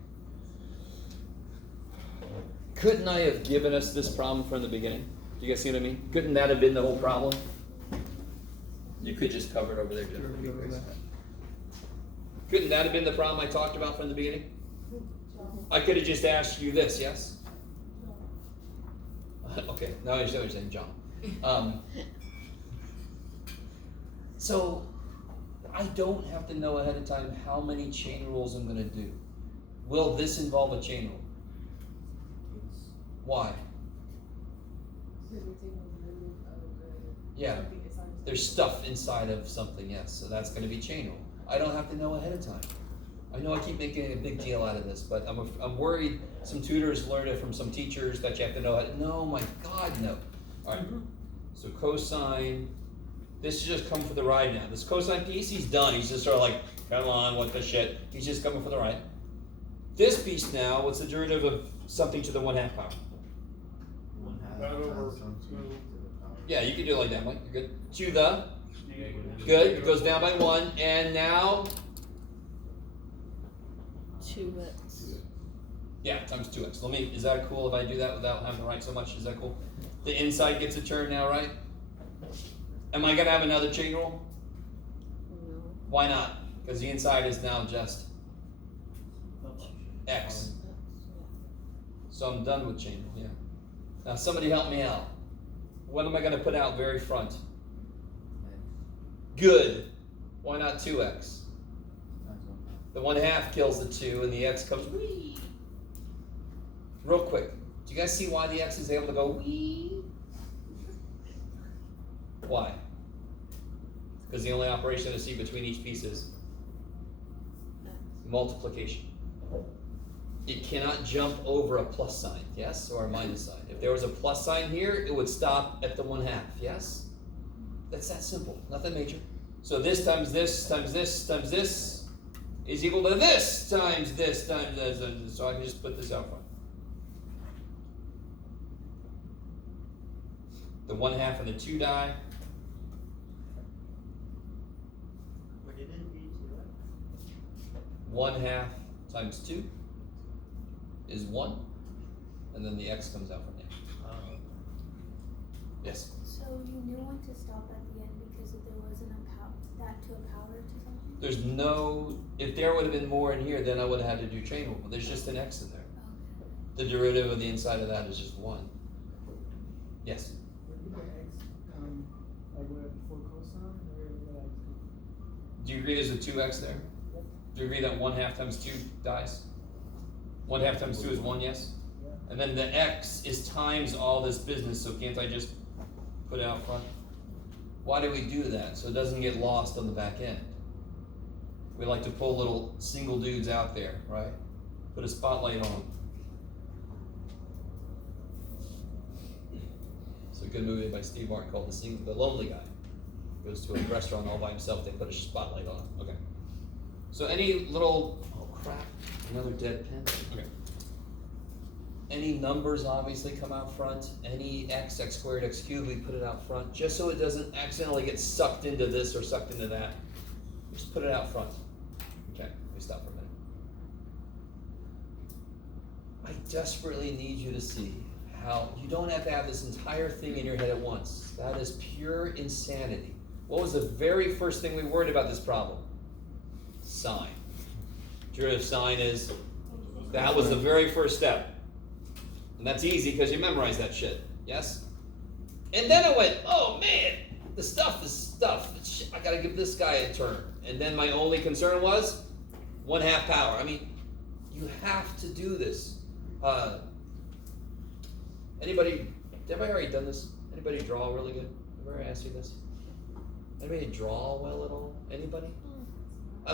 Couldn't I have given us this problem from the beginning? Do you guys see what I mean? Couldn't that have been the whole problem? You could just cover it over there, Jeff. Couldn't that have been the problem I talked about from the beginning? I could have just asked you this, yes? Okay, now I understand what you're saying, John. So, I don't have to know ahead of time how many chain rules I'm gonna do. Will this involve a chain rule? Why? Yeah, there's stuff inside of something, yes, so that's gonna be chain rule. I don't have to know ahead of time. I know I keep making a big deal out of this, but I'm worried some tutors learned it from some teachers that you have to know. No, my God, no. All right, so cosine, this is just come for the ride now. This cosine piece, he's done. He's just sort of like, come on, what the shit. He's just coming for the ride. This piece now, what's the derivative of something to the 1/2 power? That over two. Yeah, you can do it like that, Mike. You're good. To the, good. It goes down by 1, and now, 2x. yeah, times 2x. Is that cool if I do that without having to write so much? Is that cool? The inside gets a turn now, right? Am I gonna have another chain rule? No. Why not? Because the inside is now just x. So I'm done with chain rule, yeah. Now somebody help me out. What am I gonna put out very front? Good. Why not 2x? The 1/2 kills the 2 and the x comes wee. Real quick, do you guys see why the x is able to go wee? Why? Because the only operation to see between each piece is multiplication. It cannot jump over a plus sign, yes, or a minus sign. If there was a plus sign here, it would stop at the 1/2, yes? That's that simple, nothing major. So this times this times this times this is equal to this times this times this, and so I can just put this out front. The 1/2 and the 2 die. What did it be to 1/2 times 2 is 1, and then the x comes out from there. Yes? So you knew when to stop at the end because if there wasn't that to a power to something? There's no, if there would have been more in here, then I would have had to do chain rule, but there's just an x in there. Okay. The derivative of the inside of that is just 1. Yes? Where did the x, like where before cosine, or where did the x come? Do you agree there's a 2x there? Do you agree that 1/2 times 2 dies? 1/2 times 2 is 1, yes? Yeah. And then the x is times all this business, so can't I just put it out front? Why do we do that? So it doesn't get lost on the back end. We like to pull little single dudes out there, right? Put a spotlight on them. It's a good movie by Steve Martin called The Lonely Guy. Goes to a restaurant all by himself, they put a spotlight on him. Okay. So any little, oh crap, another dead pen. Okay. Any numbers obviously come out front. Any x squared, x cubed, we put it out front, just so it doesn't accidentally get sucked into this or sucked into that. Just put it out front. Okay, let me stop for a minute. I desperately need you to see how you don't have to have this entire thing in your head at once. That is pure insanity. what was the very first thing we worried about this problem? Sine. Derivative of sine is, that was the very first step. And that's easy because you memorize that shit, yes? And then I went, oh man, the stuff is stuff. I gotta give this guy a turn. And then my only concern was 1/2 power. I mean, you have to do this. Anybody, have I already done this? Anybody draw really good? Have I ever asked you this? Anybody draw well at all? Anybody? I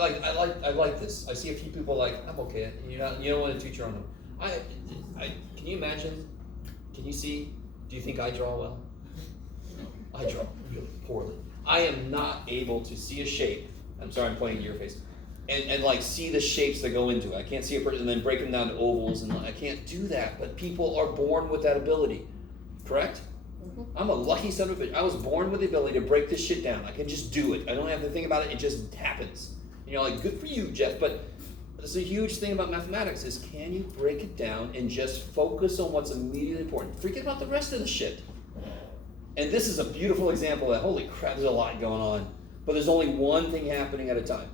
like this. I see a few people like, I'm okay. You don't want to teach your own. Can you imagine? Can you see? Do you think I draw well? I draw really poorly. I am not able to see a shape. I'm sorry, I'm pointing to your face. And like see the shapes that go into it. I can't see a person and then break them down to ovals, and I can't do that. But people are born with that ability, correct? Mm-hmm. I'm a lucky son of a bitch. I was born with the ability to break this shit down. I can just do it. I don't have to think about it. It just happens. Like good for you, Jeff. But it's a huge thing about mathematics is can you break it down and just focus on what's immediately important? Forget about the rest of the shit. And this is a beautiful example of that. Holy crap, there's a lot going on. But there's only one thing happening at a time.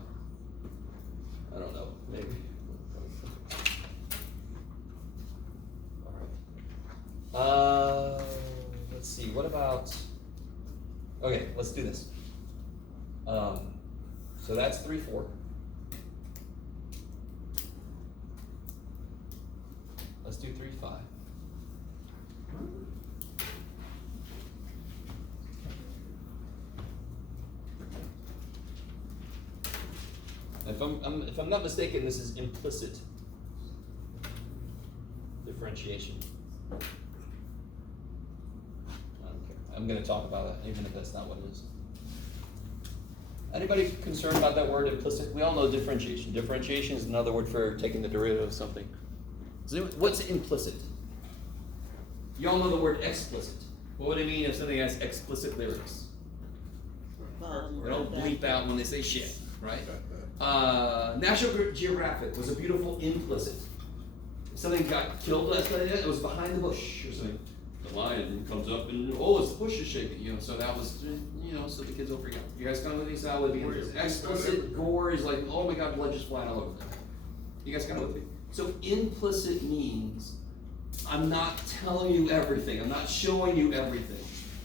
I don't know, maybe. All right. Let's see, what about, okay, let's do this. So that's 3, 4. Let's do 3, 5. If I'm not mistaken, this is implicit differentiation. I don't care. I'm going to talk about it, even if that's not what it is. Anybody concerned about that word implicit? We all know differentiation. Differentiation is another word for taking the derivative of something. What's implicit? You all know the word explicit. What would it mean if something has explicit lyrics? They don't bleep out when they say shit, right? National Geographic was a beautiful implicit. If something got killed last night, it was behind the bush or something. The lion comes up and, oh, it's the bush is shaking, so that was, so the kids don't freak out. You guys come with me? So that would be explicit. Gore is like, oh my god, blood just flying all over there. You guys come with me? So implicit means I'm not telling you everything. I'm not showing you everything.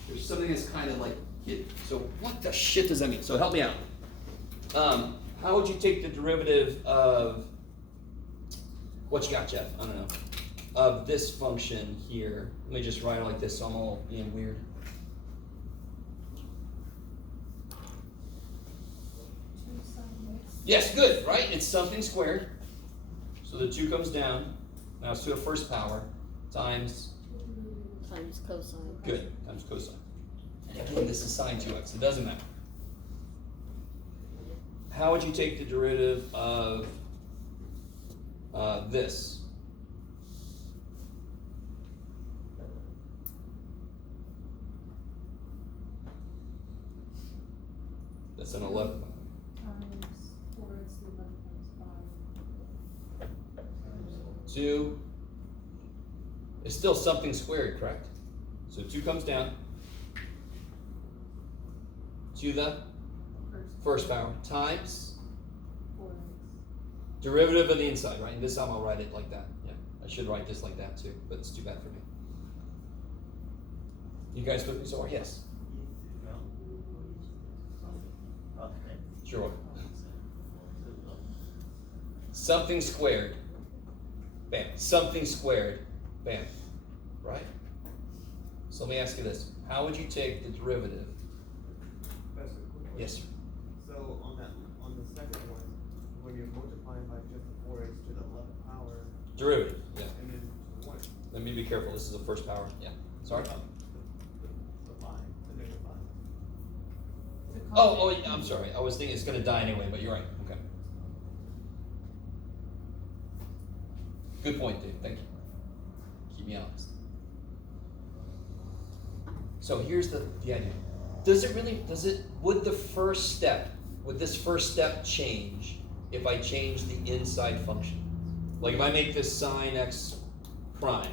There's something that's kind of like hidden. So what the shit does that mean? So help me out. How would you take the derivative of, what you got, Jeff? I don't know. Of this function here. Let me just write it like this so I'm all being weird. Yes, good, right? It's something squared. So the 2 comes down. Now it's to the first power times cosine. Good, times cosine. And again, this is sine 2x. It doesn't matter. How would you take the derivative of this? That's an 11. Times 4 is 11 times 5. 2 is still something squared, correct? So 2 comes down to the first power times 4x. derivative of the inside, right? And this time I'll write it like that. Yeah, I should write this like that too, but it's too bad for me. You guys with me so far? Yes. Sure. Something squared. Bam. Something squared. Bam. Right? So let me ask you this. How would you take the derivative? That's a quick question. Yes, sir. So on the second one, when you're multiplying by just the 4x to the 11th power, Derivative, yeah. and then what? Let me be careful. This is the first power. Yeah. Sorry. The 5, the negative 5. Oh, yeah, I'm sorry. I was thinking it's going to die anyway, but you're right. Okay. Good point, Dave. Thank you. Keep me honest. So here's the idea. Would this first step change if I change the inside function? Like if I make this sine x prime.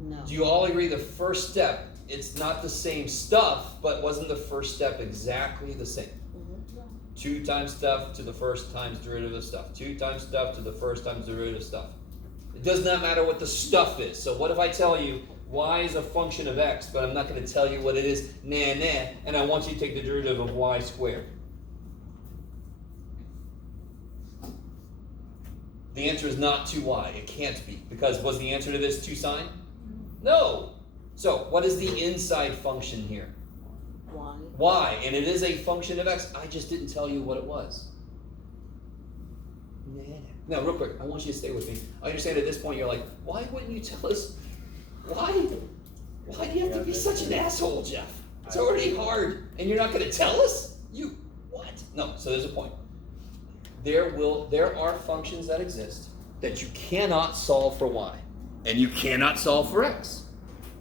No. Do you all agree the first step it's not the same stuff, but wasn't the first step exactly the same? 2 times stuff to the first times derivative of stuff. 2 times stuff to the first times derivative of stuff. It does not matter what the stuff is. So what if I tell you y is a function of x, but I'm not going to tell you what it is, and I want you to take the derivative of y squared? The answer is not 2y. It can't be. Because was the answer to this 2 sine? No. So what is the inside function here? Y. And it is a function of x. I just didn't tell you what it was. Now, real quick, I want you to stay with me. I understand at this point you're like, why wouldn't you tell us? Why do you have to be such an asshole, Jeff? It's already hard, and you're not going to tell us? You, what? No, so there's a point. There are functions that exist that you cannot solve for y, and you cannot solve for x.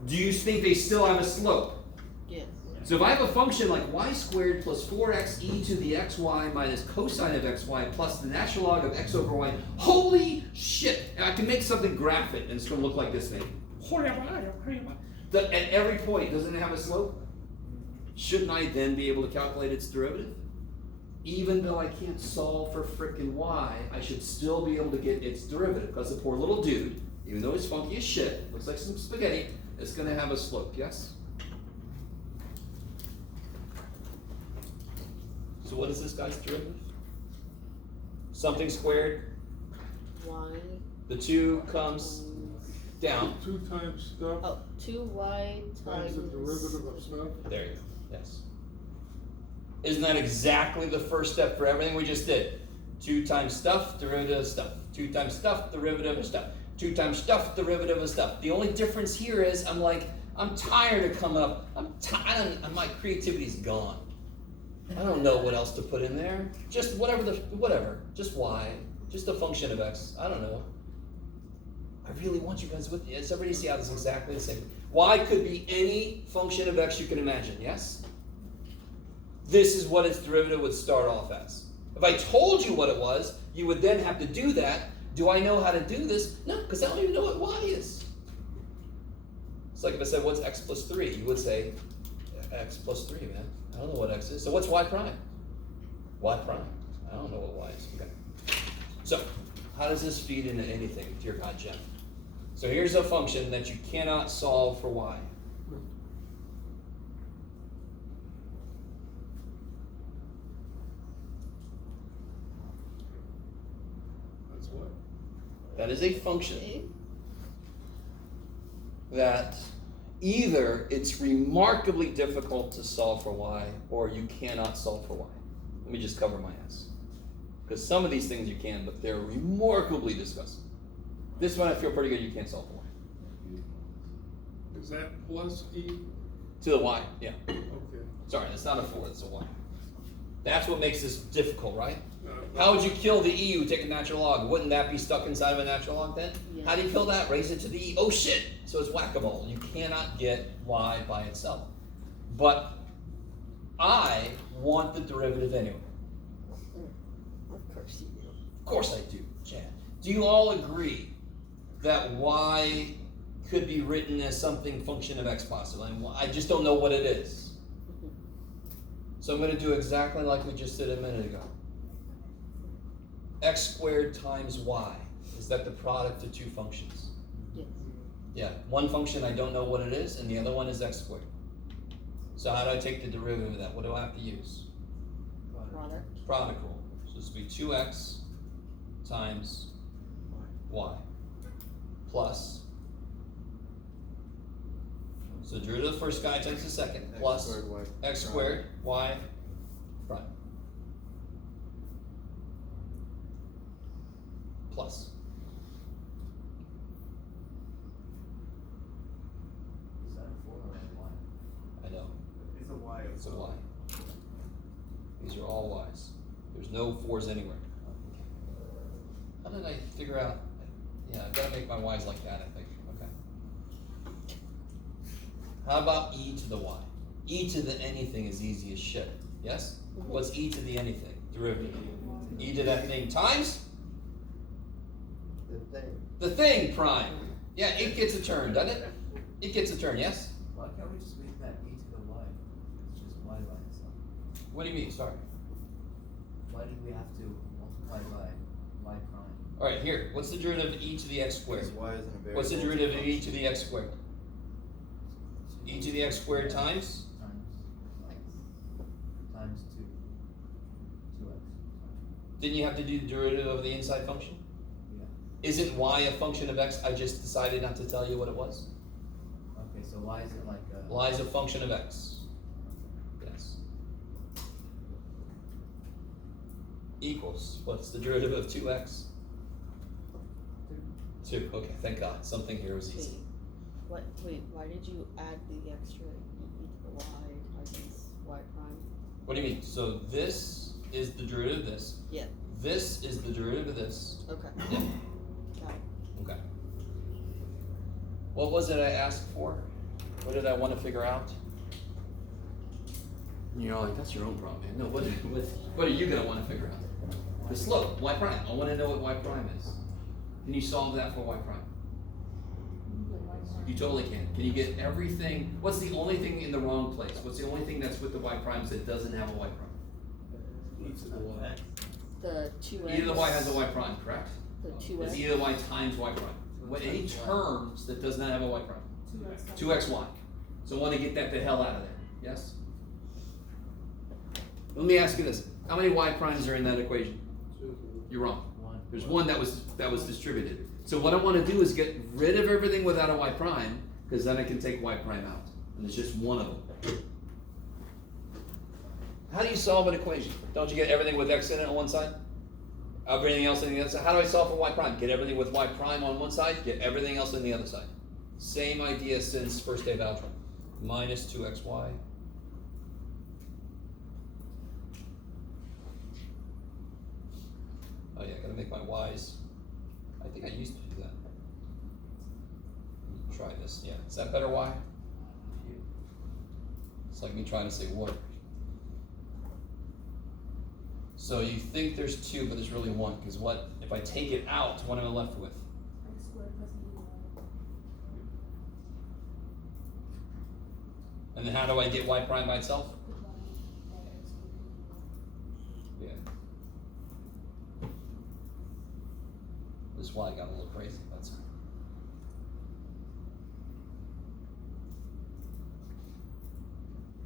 Do you think they still have a slope? Yes. So if I have a function like y squared plus 4x e to the xy minus cosine of xy plus the natural log of x over y, holy shit! And I can make something graphic, and it's going to look like this maybe. At every point, doesn't it have a slope? Shouldn't I then be able to calculate its derivative? Even though I can't solve for frickin' y, I should still be able to get its derivative, because the poor little dude, even though he's funky as shit, looks like some spaghetti, is going to have a slope, yes? So what is this guy's derivative? Something squared. Y. The 2 comes down. 2 times stuff. Oh, 2y times the derivative of stuff. There you go. Yes. Isn't that exactly the first step for everything we just did? 2 times stuff, derivative of stuff. 2 times stuff, derivative of stuff. 2 times stuff, derivative of stuff. The only difference here is I'm tired of coming up. I'm tired. My creativity's gone. I don't know what else to put in there. Just whatever. Just y. Just a function of x. I don't know. I really want you guys with me. Does everybody see how this is exactly the same? Y could be any function of x you can imagine, yes? This is what its derivative would start off as. If I told you what it was, you would then have to do that. Do I know how to do this? No, because I don't even know what y is. It's like if I said, what's x plus 3? You would say, x plus 3, man. I don't know what x is. So what's y prime? Y prime. I don't know what y is. Okay. So, how does this feed into anything, dear God, Jeff? So here's a function that you cannot solve for y. That's what? That is a function that either it's remarkably difficult to solve for y, or you cannot solve for y. Let me just cover my ass. Because some of these things you can, but they're remarkably disgusting. This one I feel pretty good you can't solve for y. Is that plus e? To the y, yeah. Okay. Sorry, it's not a 4, it's a y. That's what makes this difficult, right? How would you kill the e? You would take a natural log. Wouldn't that be stuck inside of a natural log then? Yeah. How do you kill that? Raise it to the e. Oh shit! So it's whack-a-mole. You cannot get y by itself. But I want the derivative anyway. Of course you do. Of course I do, Chad. Do you all agree that y could be written as something function of x possible? And I just don't know what it is. So I'm going to do exactly like we just did a minute ago. X squared times y. Is that the product of 2 functions? Yes. Yeah, one function I don't know what it is, and the other one is x squared. So how do I take the derivative of that? What do I have to use? Product rule. So this would be 2x times y plus. So derivative of the first guy times the second plus x squared y prime. Plus. Is that a 4 or a 1? I know. It's a y. It's a y. These are all y's. There's no 4s anywhere. How did I figure out? Yeah, I've got to make my y's like that, I think. Okay. How about e to the y? E to the anything is easy as shit. Yes? What's e to the anything? Derivative. E to that thing times? The thing prime. Yeah, it gets a turn, doesn't it? It gets a turn, yes? Why can't we just make What do you mean, sorry? Why did we have to multiply by y prime? Alright, here, what's the derivative of e to the x squared? Because y isn't a variable. What's the derivative of e to the x squared? E to the x squared times? Times 2x. Didn't you have to do the derivative of the inside function? Yeah. Isn't y a function of x? I just decided not to tell you what it was. Okay, so why is it like a... Y is a function of x. Yes. Equals, what's the derivative of 2x? 2, okay, thank God, something here was easy. Wait, why did you add the extra e to the y times y prime? What do you mean? So this is the derivative of this. Yeah. This is the derivative of this. Okay. Yeah. Got it. Okay. What was it I asked for? What did I want to figure out? You're all like, that's your own problem, man. No, what are you going to want to figure out? The slope, y prime. I want to know what y prime is. Can you solve that for y prime? You totally can. Can you get everything? What's the only thing in the wrong place? What's the only thing that's with the y primes that doesn't have a y prime? E to the y. The 2x. E to the y has a y prime, correct? The It's 2x. e to the y times y prime. What, any terms that does not have a y prime? 2xy. So I want to get that the hell out of there. Yes? Let me ask you this. How many y primes are in that equation? You're wrong. There's one that was distributed. So what I want to do is get rid of everything without a y prime, because then I can take y prime out. And there's just one of them. How do you solve an equation? Don't you get everything with x in it on one side? Everything else on the other side? How do I solve for y prime? Get everything with y prime on one side, get everything else on the other side. Same idea since first day of algebra. Minus 2xy. Oh yeah, I gotta make my y's. I think I used to do that. Let me try this. Yeah, is that better? Y? It's like me trying to say water. So you think there's 2, but there's really 1, because what if I take it out? What am I left with? X squared plus e. And then how do I get y prime by itself? Yeah. This y got a little crazy. That's all.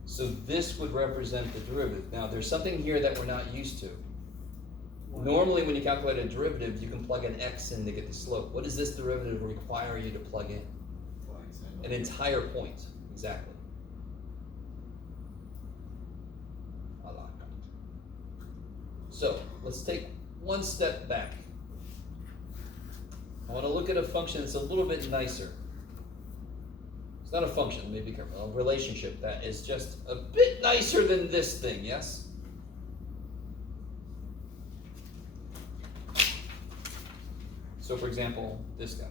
So this would represent the derivative. Now there's something here that we're not used to. Normally when you calculate a derivative, you can plug an x in to get the slope. What does this derivative require you to plug in? An entire point, exactly. So let's take one step back. I want to look at a function that's a little bit nicer. It's not a function, let me be careful, a relationship that is just a bit nicer than this thing, yes? So for example, this guy.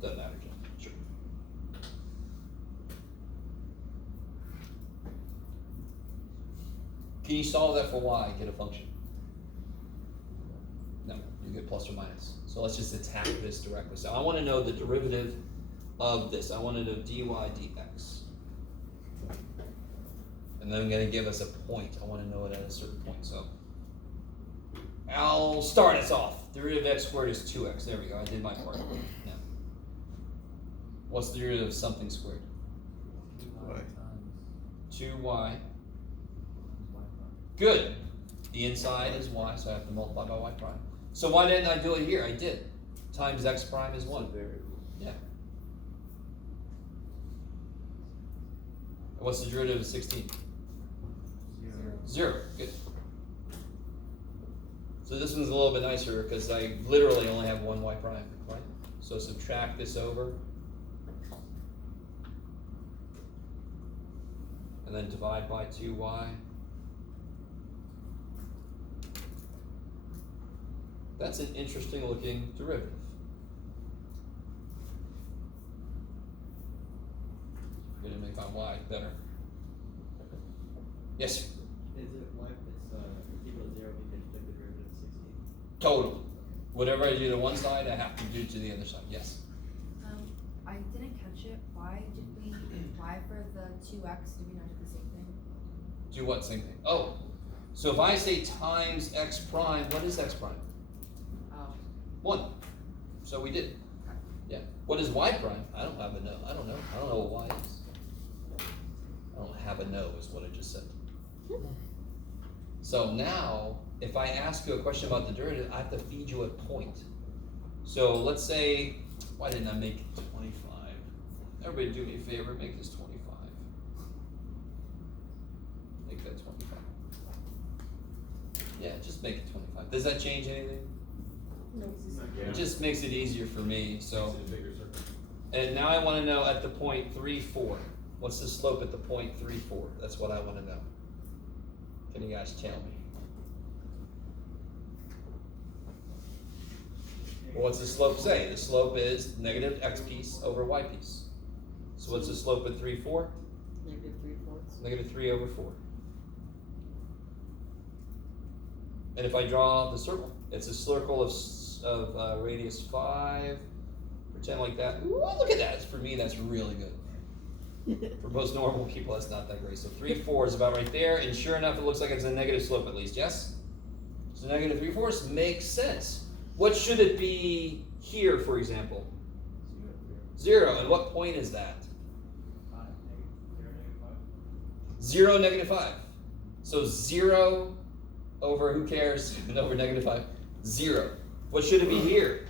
Doesn't matter, Jim. Sure. Can you solve that for y, get a function? No, you get plus or minus. So let's just attack this directly. So I want to know the derivative of this. I want to know dy dx. And then I'm going to give us a point. I want to know it at a certain point. So I'll start us off. Derivative of x squared is 2x. There we go. I did my part. Now, what's the derivative of something squared? 2y. Good. The inside is y, so I have to multiply by y prime. So why didn't I do it here? I did. Times x prime is 1. Yeah. What's the derivative of 16? 0. Good. So this one's a little bit nicer because I literally only have one y prime, right? So subtract this over. And then divide by 2y. That's an interesting looking derivative. I'm gonna make my y better. Yes, sir. Is it y, it's equal to 0 because you took the derivative of 16? Totally. Whatever I do to one side, I have to do to the other side. Yes. I didn't catch it. Why did we y for the 2x, do we not do the same thing? Do what same thing? Oh, so if I say times x prime, what is x prime? Oh. 1. So we did. Yeah. What is y prime? I don't have a no. I don't know. I don't know what y is. I don't have a no is what I just said. So now, if I ask you a question about the derivative, I have to feed you a point. So let's say, why didn't I make it 25? Everybody do me a favor, make this 25. Make that 25. Yeah, just make it 25. Does that change anything? It just makes it easier for me, so. Makes it a bigger circle. And now I wanna know at the point 3, 4. What's the slope at the point 3, 4? That's what I wanna know. Can you guys tell me? Well, what's the slope say? The slope is negative x piece over y piece. So what's the slope at 3, 4? Negative 3/4. Negative 3 over 4. And if I draw the circle, it's a circle of radius 5. Pretend like that. Ooh, look at that. For me, that's really good. For most normal people, that's not that great. So 3, 4 is about right there, and sure enough, it looks like it's a negative slope at least, yes? So negative 3/4 makes sense. What should it be here, for example? 0. And what point is that? 0, negative 5. So 0 over, who cares, over negative 5? 0. What should it be here?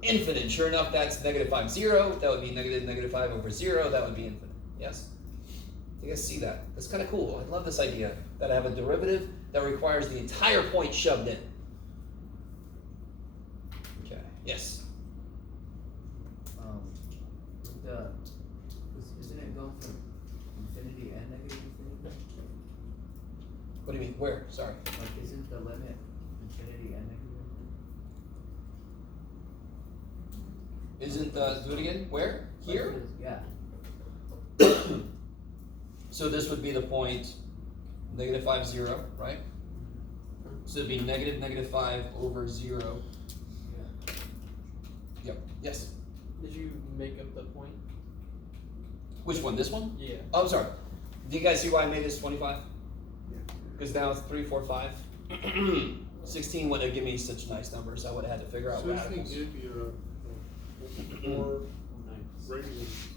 Infinite. Sure enough, that's negative 5, 0. That would be negative 5 over 0. That would be infinite. Yes? You guys see that? That's kind of cool. I love this idea that I have a derivative that requires the entire point shoved in. Okay. Yes? With the, isn't it going from infinity and negative infinity? What do you mean? Where? Sorry. Like, isn't the limit infinity and negative infinity? Isn't, do it again. Where? Here? Yeah. So this would be the point negative 5, 0, right? So it'd be negative 5 over 0. Yeah. Yep. Yes? Did you make up the point? Which one? This one? Yeah. Oh, I'm sorry. Do you guys see why I made this 25? Yeah. Because now it's 3, 4, 5. 16 wouldn't have given me such nice numbers. I would have had to figure out So radicals. this thing gave you a more radius.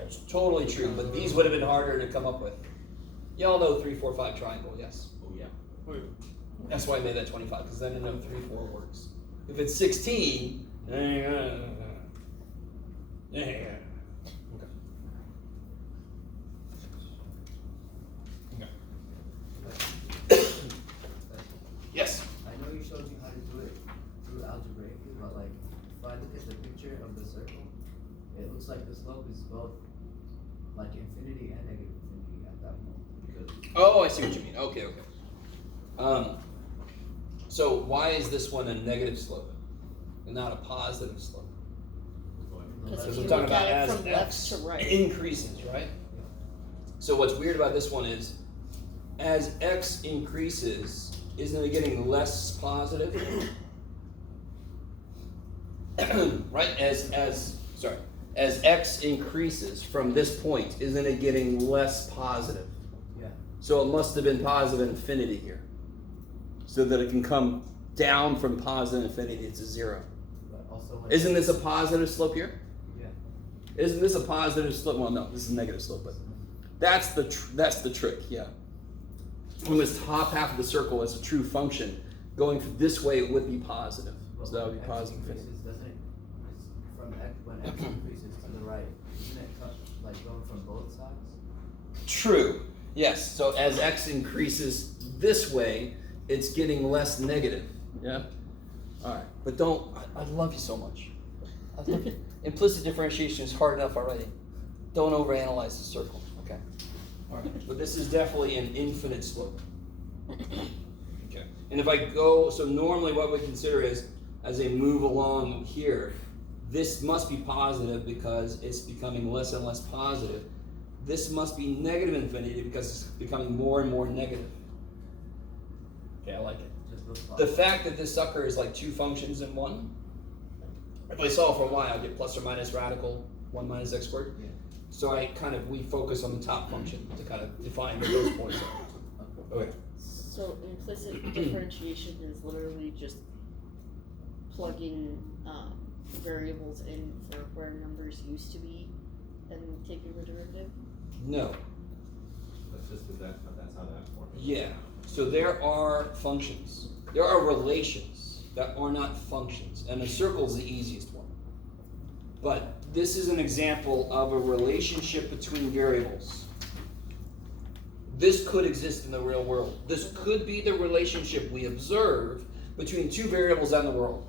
It's totally true, but these would have been harder to come up with. Y'all know 3, 4, 5 triangle, yes? Oh, yeah. Oh, yeah. That's why I made that 25, because then I know 3, 4 works. If it's 16, yeah. Yes? I know you showed me how to do it through algebraically, but like, if I look at the picture of the circle, it looks like the slope is both like infinity and negative infinity at that point. Oh, I see what you mean. Okay. So why is this one a negative slope and not a positive slope? Because Because if we're you talking look about at it as from left x to right. increases, right? So what's weird about this one is, as x increases, isn't it getting less positive? Right? As x increases from this point, isn't it getting less positive? Yeah. So it must have been positive infinity here, so that it can come down from positive infinity to 0. But also when Isn't this a positive slope here? Yeah. Isn't this a positive slope? Well, no, this is a negative slope, but that's the trick, yeah. When this top half of the circle is a true function, going this way it would be positive. So that would be positive X infinity. increases, doesn't it? From x, when x increases to the right, isn't it like going from both sides? True, yes. So as x increases this way, it's getting less negative, yeah? All right, but I love you so much. I love you. Implicit differentiation is hard enough already. Don't overanalyze the circle, okay? All right, but this is definitely an infinite slope. Okay, and if I go, so normally what we consider is, as I move along here, this must be positive because it's becoming less and less positive. This must be negative infinity because it's becoming more and more negative. Okay, I like it. Just those The fact that this sucker is like two functions in one if I solve for y, I'll get plus or minus radical 1 minus x squared. Yeah. So we focus on the top function to kind of define what those points are. Okay. So implicit differentiation is literally just plugging variables in for where numbers used to be and taking the derivative? No. That's just because that's how that formula. Yeah. So there are functions. There are relations that are not functions, and a circle is the easiest one. But this is an example of a relationship between variables. This could exist in the real world. This could be the relationship we observe between two variables out in the world,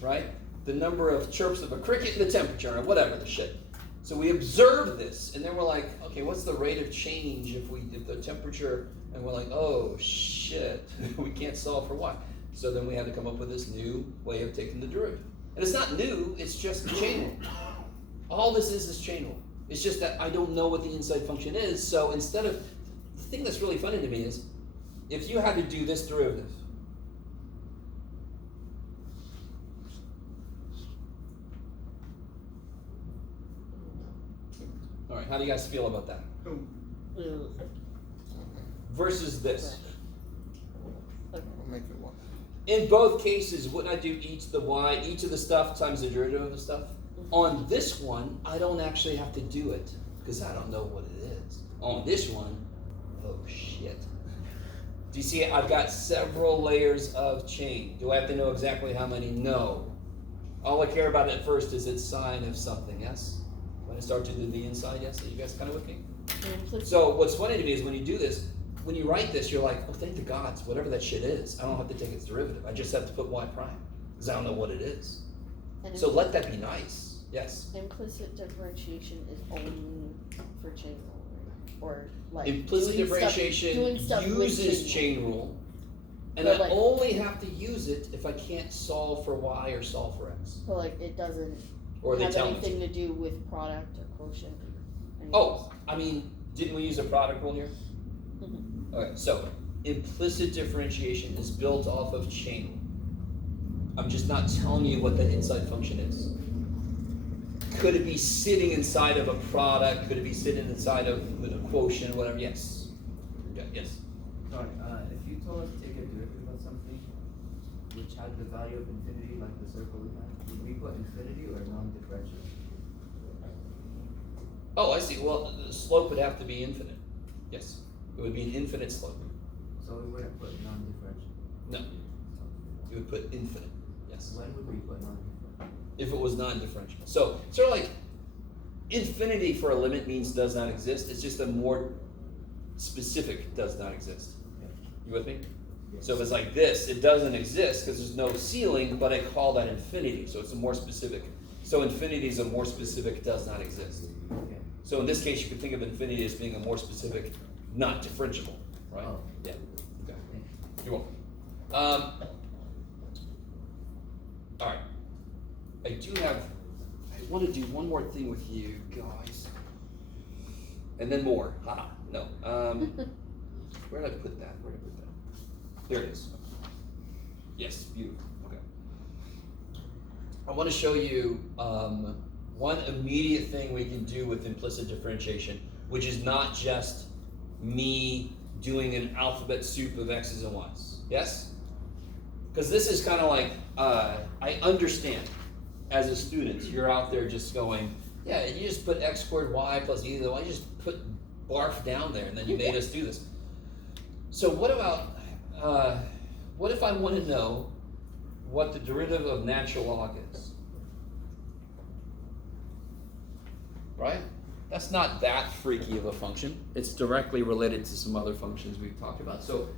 right? The number of chirps of a cricket and the temperature, or whatever the shit. So we observe this, and then we're like, okay, what's the rate of change if the temperature, and we're like, oh shit, we can't solve for y. So then we had to come up with this new way of taking the derivative. And it's not new, it's just chain rule. All this is chain rule. It's just that I don't know what the inside function is, so instead of, the thing that's really funny to me is, if you had to do this derivative, all right, how do you guys feel about that? Versus this. We'll make it one. In both cases, wouldn't I do each of the stuff times the derivative of the stuff? On this one, I don't actually have to do it, because I don't know what it is. On this one, oh shit. Do you see it? I've got several layers of chain. Do I have to know exactly how many? No. All I care about at first is its sign of something, yes? When I start to do the inside, yes? Are you guys kind of with me? So what's funny to me is when you do this, when you write this, you're like, oh, thank the gods, whatever that shit is, I don't have to take its derivative. I just have to put y prime, because I don't know what it is. And So let that be nice. Yes? implicit differentiation is only for chain rule, right? Or like Implicit doing stuff- differentiation doing stuff with uses chain rule, and But I like- only have to use it if I can't solve for y or solve for x. So like it doesn't Or they have tell me anything to do with product or quotient or anything. Oh, I mean, didn't we use a product rule here? Mhm. Okay, so implicit differentiation is built off of chain rule. I'm just not telling you what that inside function is. Could it be sitting inside of a product? Could it be sitting inside of a quotient, whatever? Yes. Okay, yes. Sorry, if you told us to take a derivative of something which had the value of infinity, like the circle we had, would we put infinity or non-differential? Oh, I see. Well, the slope would have to be infinite. Yes. It would be an infinite slope. So we wouldn't put non-differential. No. You would put infinite. Yes. When would we put non-differential? If it was non-differential. So, sort of like infinity for a limit means does not exist. It's just a more specific does not exist. You with me? Yes. So if it's like this, it doesn't exist because there's no ceiling, but I call that infinity. So it's a more specific. So infinity is a more specific does not exist. Okay. So in this case, you could think of infinity as being a more specific, not differentiable, right? Oh. Yeah. Okay. You're welcome. All right. I want to do one more thing with you guys, and then more. Haha. No. Where did I put that? There it is. Yes. Beautiful. Okay. I want to show you one immediate thing we can do with implicit differentiation, which is not just me doing an alphabet soup of x's and y's. Yes? Because this is kind of like, I understand as a student, you're out there just going, yeah, you just put x squared y plus e to the y, you just put barf down there, and then you made us do this. So what about, what if I want to know what the derivative of natural log is? Right? That's not that freaky of a function. It's directly related to some other functions we've talked about. So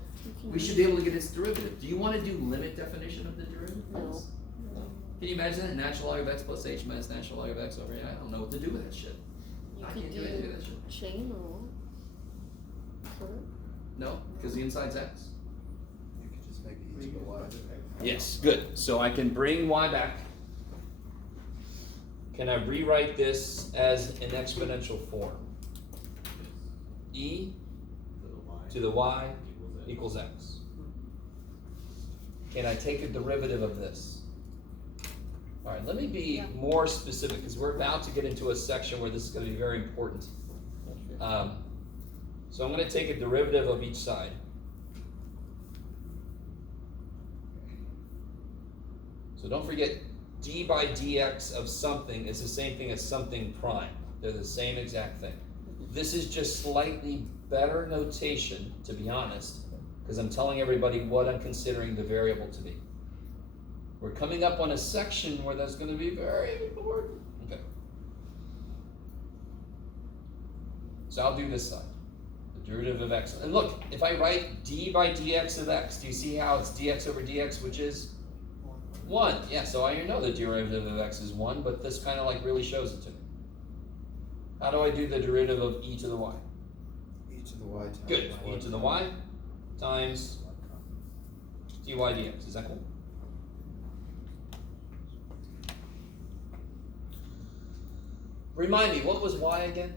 we should be able to get its derivative. Do you want to do limit definition of the derivative? No. Can you imagine that? Natural log of x plus h minus natural log of x over here. I don't know what to do with that shit. You I could can't do anything with that shit. chain rule. Correct? No, because the inside's x. You could just make it each of y. Yes, good. So I can bring y back. Can I rewrite this as an exponential form? E to the y equals x. Can I take a derivative of this? Alright, let me be more specific, because we're about to get into a section where this is going to be very important. So I'm going to take a derivative of each side. So don't forget, d by dx of something is the same thing as something prime. They're the same exact thing. This is just slightly better notation, to be honest, because I'm telling everybody what I'm considering the variable to be. We're coming up on a section where that's going to be very important. Okay. So I'll do this side. The derivative of x. And look, if I write d by dx of x, do you see how it's dx over dx, which is 1? Yeah, so I know the derivative of x is 1, but this kind of like really shows it to me. How do I do the derivative of e to the y? E to the y times. Good. E to the y times dy dx. Is that cool? Remind me, what was y again?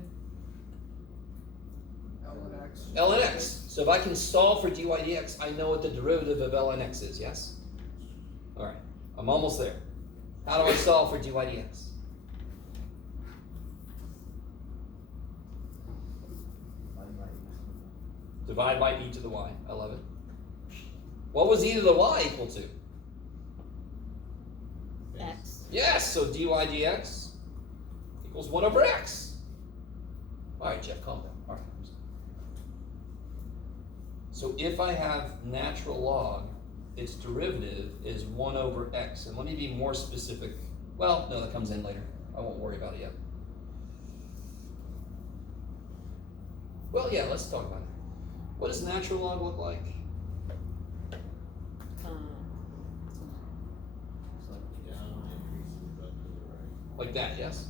Ln(x). Ln(x). So if I can solve for dy dx, I know what the derivative of ln(x) is, yes? Alright, I'm almost there. How do I solve for dy dx? Divide by e to the y. I love it. What was e to the y equal to? X. Yes, so dy dx equals 1 over x. Alright, Jeff, calm down. Alright. So if I have natural log, its derivative is 1 over x. And let me be more specific. Well, no, that comes in later. I won't worry about it yet. Well, yeah, let's talk about it. What does natural log look like? Like that, yes?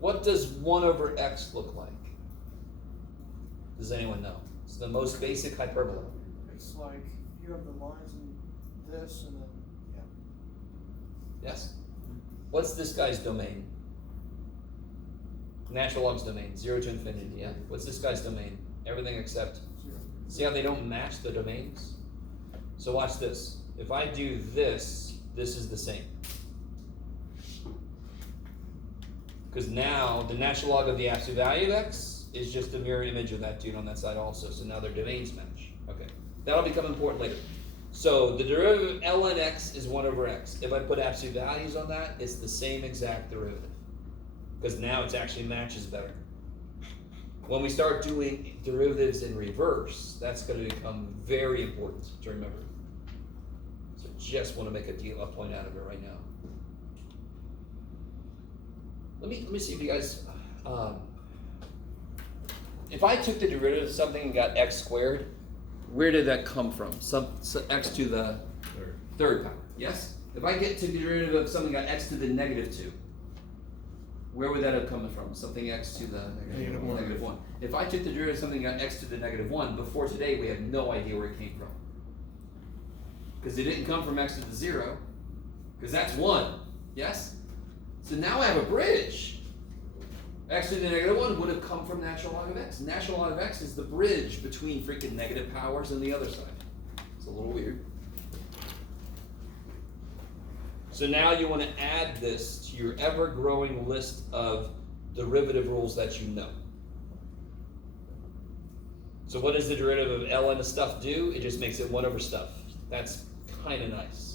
What does 1 over x look like? Does anyone know? It's the most basic hyperbola. It's like you have the lines and this and then, Yes? What's this guy's domain? Natural log's domain, 0 to infinity, yeah? What's this guy's domain? Everything except, 0. see how they don't match the domains? So watch this. If I do this, this is the same. Because now the natural log of the absolute value of x is just a mirror image of that dude on that side also. So now their domains match. Okay, that'll become important later. So the derivative of ln x is 1 over x. If I put absolute values on that, it's the same exact derivative. Because now it actually matches better. When we start doing derivatives in reverse, that's going to become very important to remember. So just want to make a point out of it right now. Let me see if you guys, if I took the derivative of something and got x squared, where did that come from? So x to the third power, yes? If I took the derivative of something and got x to the negative 2, where would that have come from? Something x to the negative 1. If I took the derivative of something and got x to the negative 1, before today we have no idea where it came from. Because it didn't come from x to the 0, because that's 1, yes? So now I have a bridge. X to the negative 1 would have come from natural log of x. Natural log of x is the bridge between freaking negative powers and the other side. It's a little weird. So now you want to add this to your ever-growing list of derivative rules that you know. So what does the derivative of ln of stuff do? It just makes it 1 over stuff. That's kind of nice.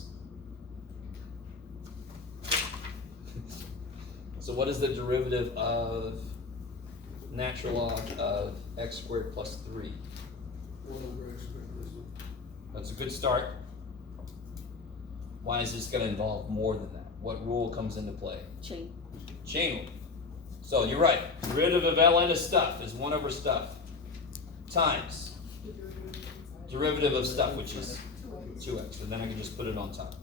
So what is the derivative of natural log of x squared plus 3? 1 over x squared plus 1. That's a good start. Why is this going to involve more than that? What rule comes into play? Chain. Chain rule. So you're right. Derivative of ln of stuff is 1 over stuff times derivative of stuff, which is 2x. And then I can just put it on top.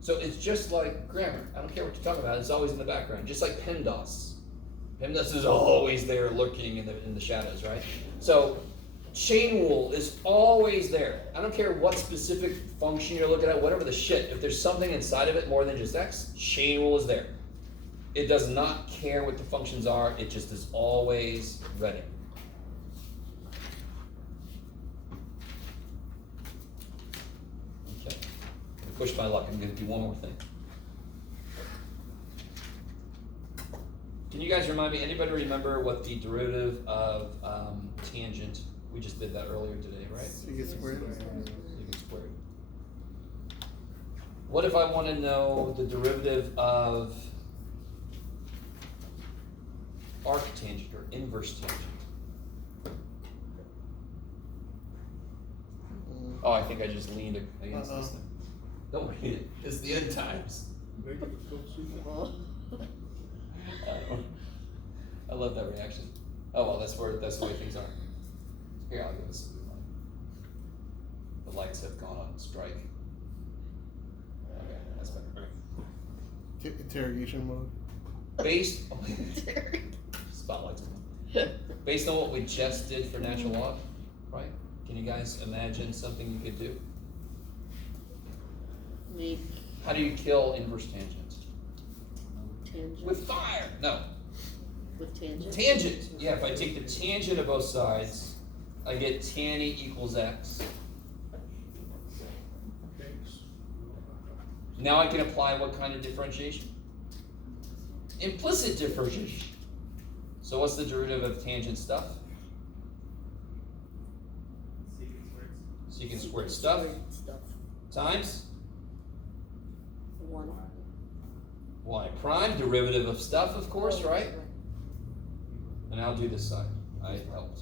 So it's just like grammar. I don't care what you're talking about. It's always in the background. Just like PEMDAS. PEMDAS is always there lurking in the shadows, right? So chain rule is always there. I don't care what specific function you're looking at, whatever the shit. If there's something inside of it more than just x, chain rule is there. It does not care what the functions are. It just is always ready. push my luck, I'm gonna do one more thing. Can you guys remind me, anybody remember what the derivative of tangent, we just did that earlier today, right? Secant squared. Secant squared. What if I want to know the derivative of arctangent or inverse tangent? Oh, I think I just leaned against this thing. Don't read it, it's the end times. Negative cosecant. Well, I love that reaction. Oh well, that's the way things are. Here, I'll give this a blue light. The lights have gone on strike. Okay, that's better. All right. Interrogation mode. Based spotlights come on. Based on what we just did for natural log, right? Can you guys imagine something you could do? make How do you kill inverse tangent? tangent. With fire. No. With tangent. Tangent. Yeah, if I take the tangent of both sides, I get tan E equals x. Now I can apply what kind of differentiation? Implicit differentiation. So what's the derivative of tangent stuff? Secant squared stuff times One. y prime, derivative of stuff, of course, right? And I'll do this side. I helped.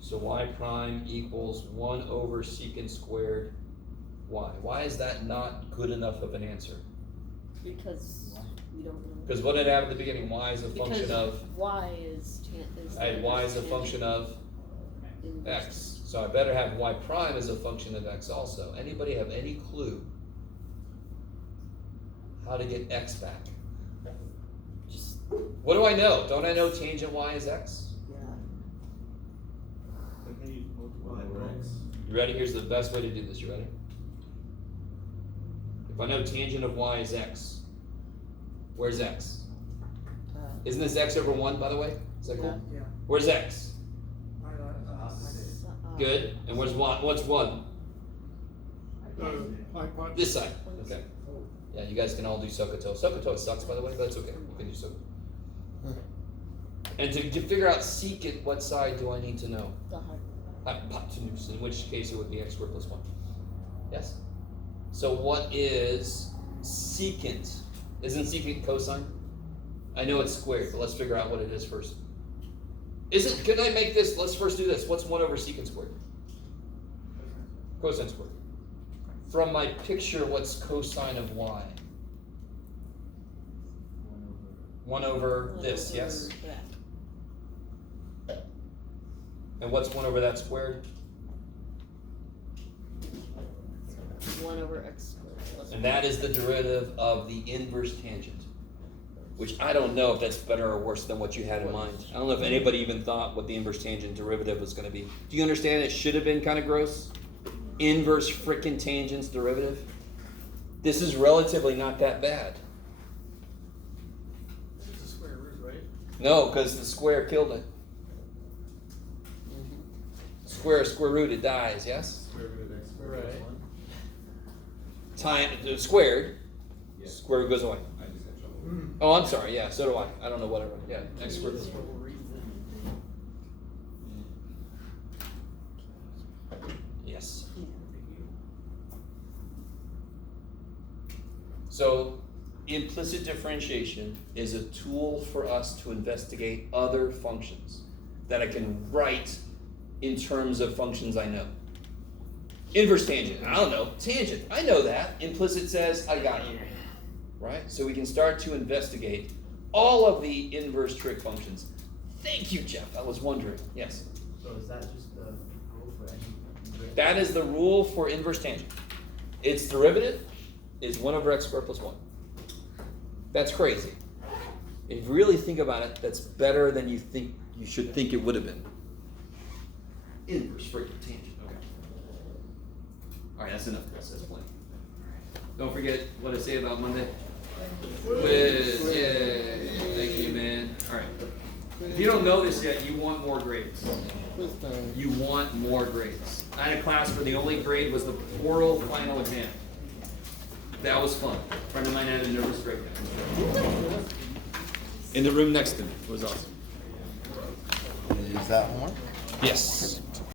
So y prime equals 1 over secant squared y. Why is that not good enough of an answer? Because we don't know. Because what did I have at the beginning? Y is a function Because of, y is I had y is a function of inverse. x. So I better have y prime as a function of x also. Anybody have any clue how to get x back? Just, What do I know? Don't I know tangent y is x? yeah. You ready? Here's the best way to do this. You ready? If I know tangent of y is x, where's x? Isn't this x over 1, by the way? Is that cool? Yeah. Where's x? Uh, Good. And where's 1? What's 1? Hypotenuse. This side. Okay. Yeah, you guys can all do SOHCAHTOA. SOHCAHTOA sucks, by the way, but that's okay. You can do SOHCAHTOA. And to figure out secant, what side do I need to know? The Hypotenuse, in which case it would be x squared plus 1. Yes? So what is secant? Isn't secant cosine? I know it's squared, but let's figure out what it is first. Can I make this, let's first do this. What's 1 over secant squared? Cosine squared. From my picture, what's cosine of y? 1 over this, yes? that. And what's 1 over that squared? 1 over x squared. plus And that is the derivative of the inverse tangent. Which I don't know if that's better or worse than what you had in mind. I don't know if anybody even thought what the inverse tangent derivative was going to be. Do you understand it should have been kind of gross? Inverse frickin' tangent's derivative? This is relatively not that bad. It's a square root, right? No, because the square killed it. Square root, it dies, yes? Square root of x squared plus 1. Squared, Yeah. square root goes away. I just had trouble. Oh, I'm sorry, yeah, so do I. I don't know what I wrote. Yeah, x squared goes away. Yes. So, implicit differentiation is a tool for us to investigate other functions that I can write in terms of functions I know. Inverse tangent, I don't know. Tangent, I know that. Implicit says, I got it. Right? So we can start to investigate all of the inverse trig functions. Thank you, Jeff. I was wondering. Yes? So is that just the rule for any? That is the rule for inverse tangent. Its derivative is 1 over x squared plus 1. That's crazy. If you really think about it, that's better than you should think it would have been. Inverse freaking tangent. Okay. All right, that's enough. That's plenty. Don't forget what I say about Monday. Quiz. Yay. Thank you, man. All right. If you don't know this yet, you want more grades. Quiz time. You want more grades. I had a class where the only grade was the oral final exam. That was fun. A friend of mine had a nervous breakdown. In the room next to me. It was awesome. Is that homework? Yes.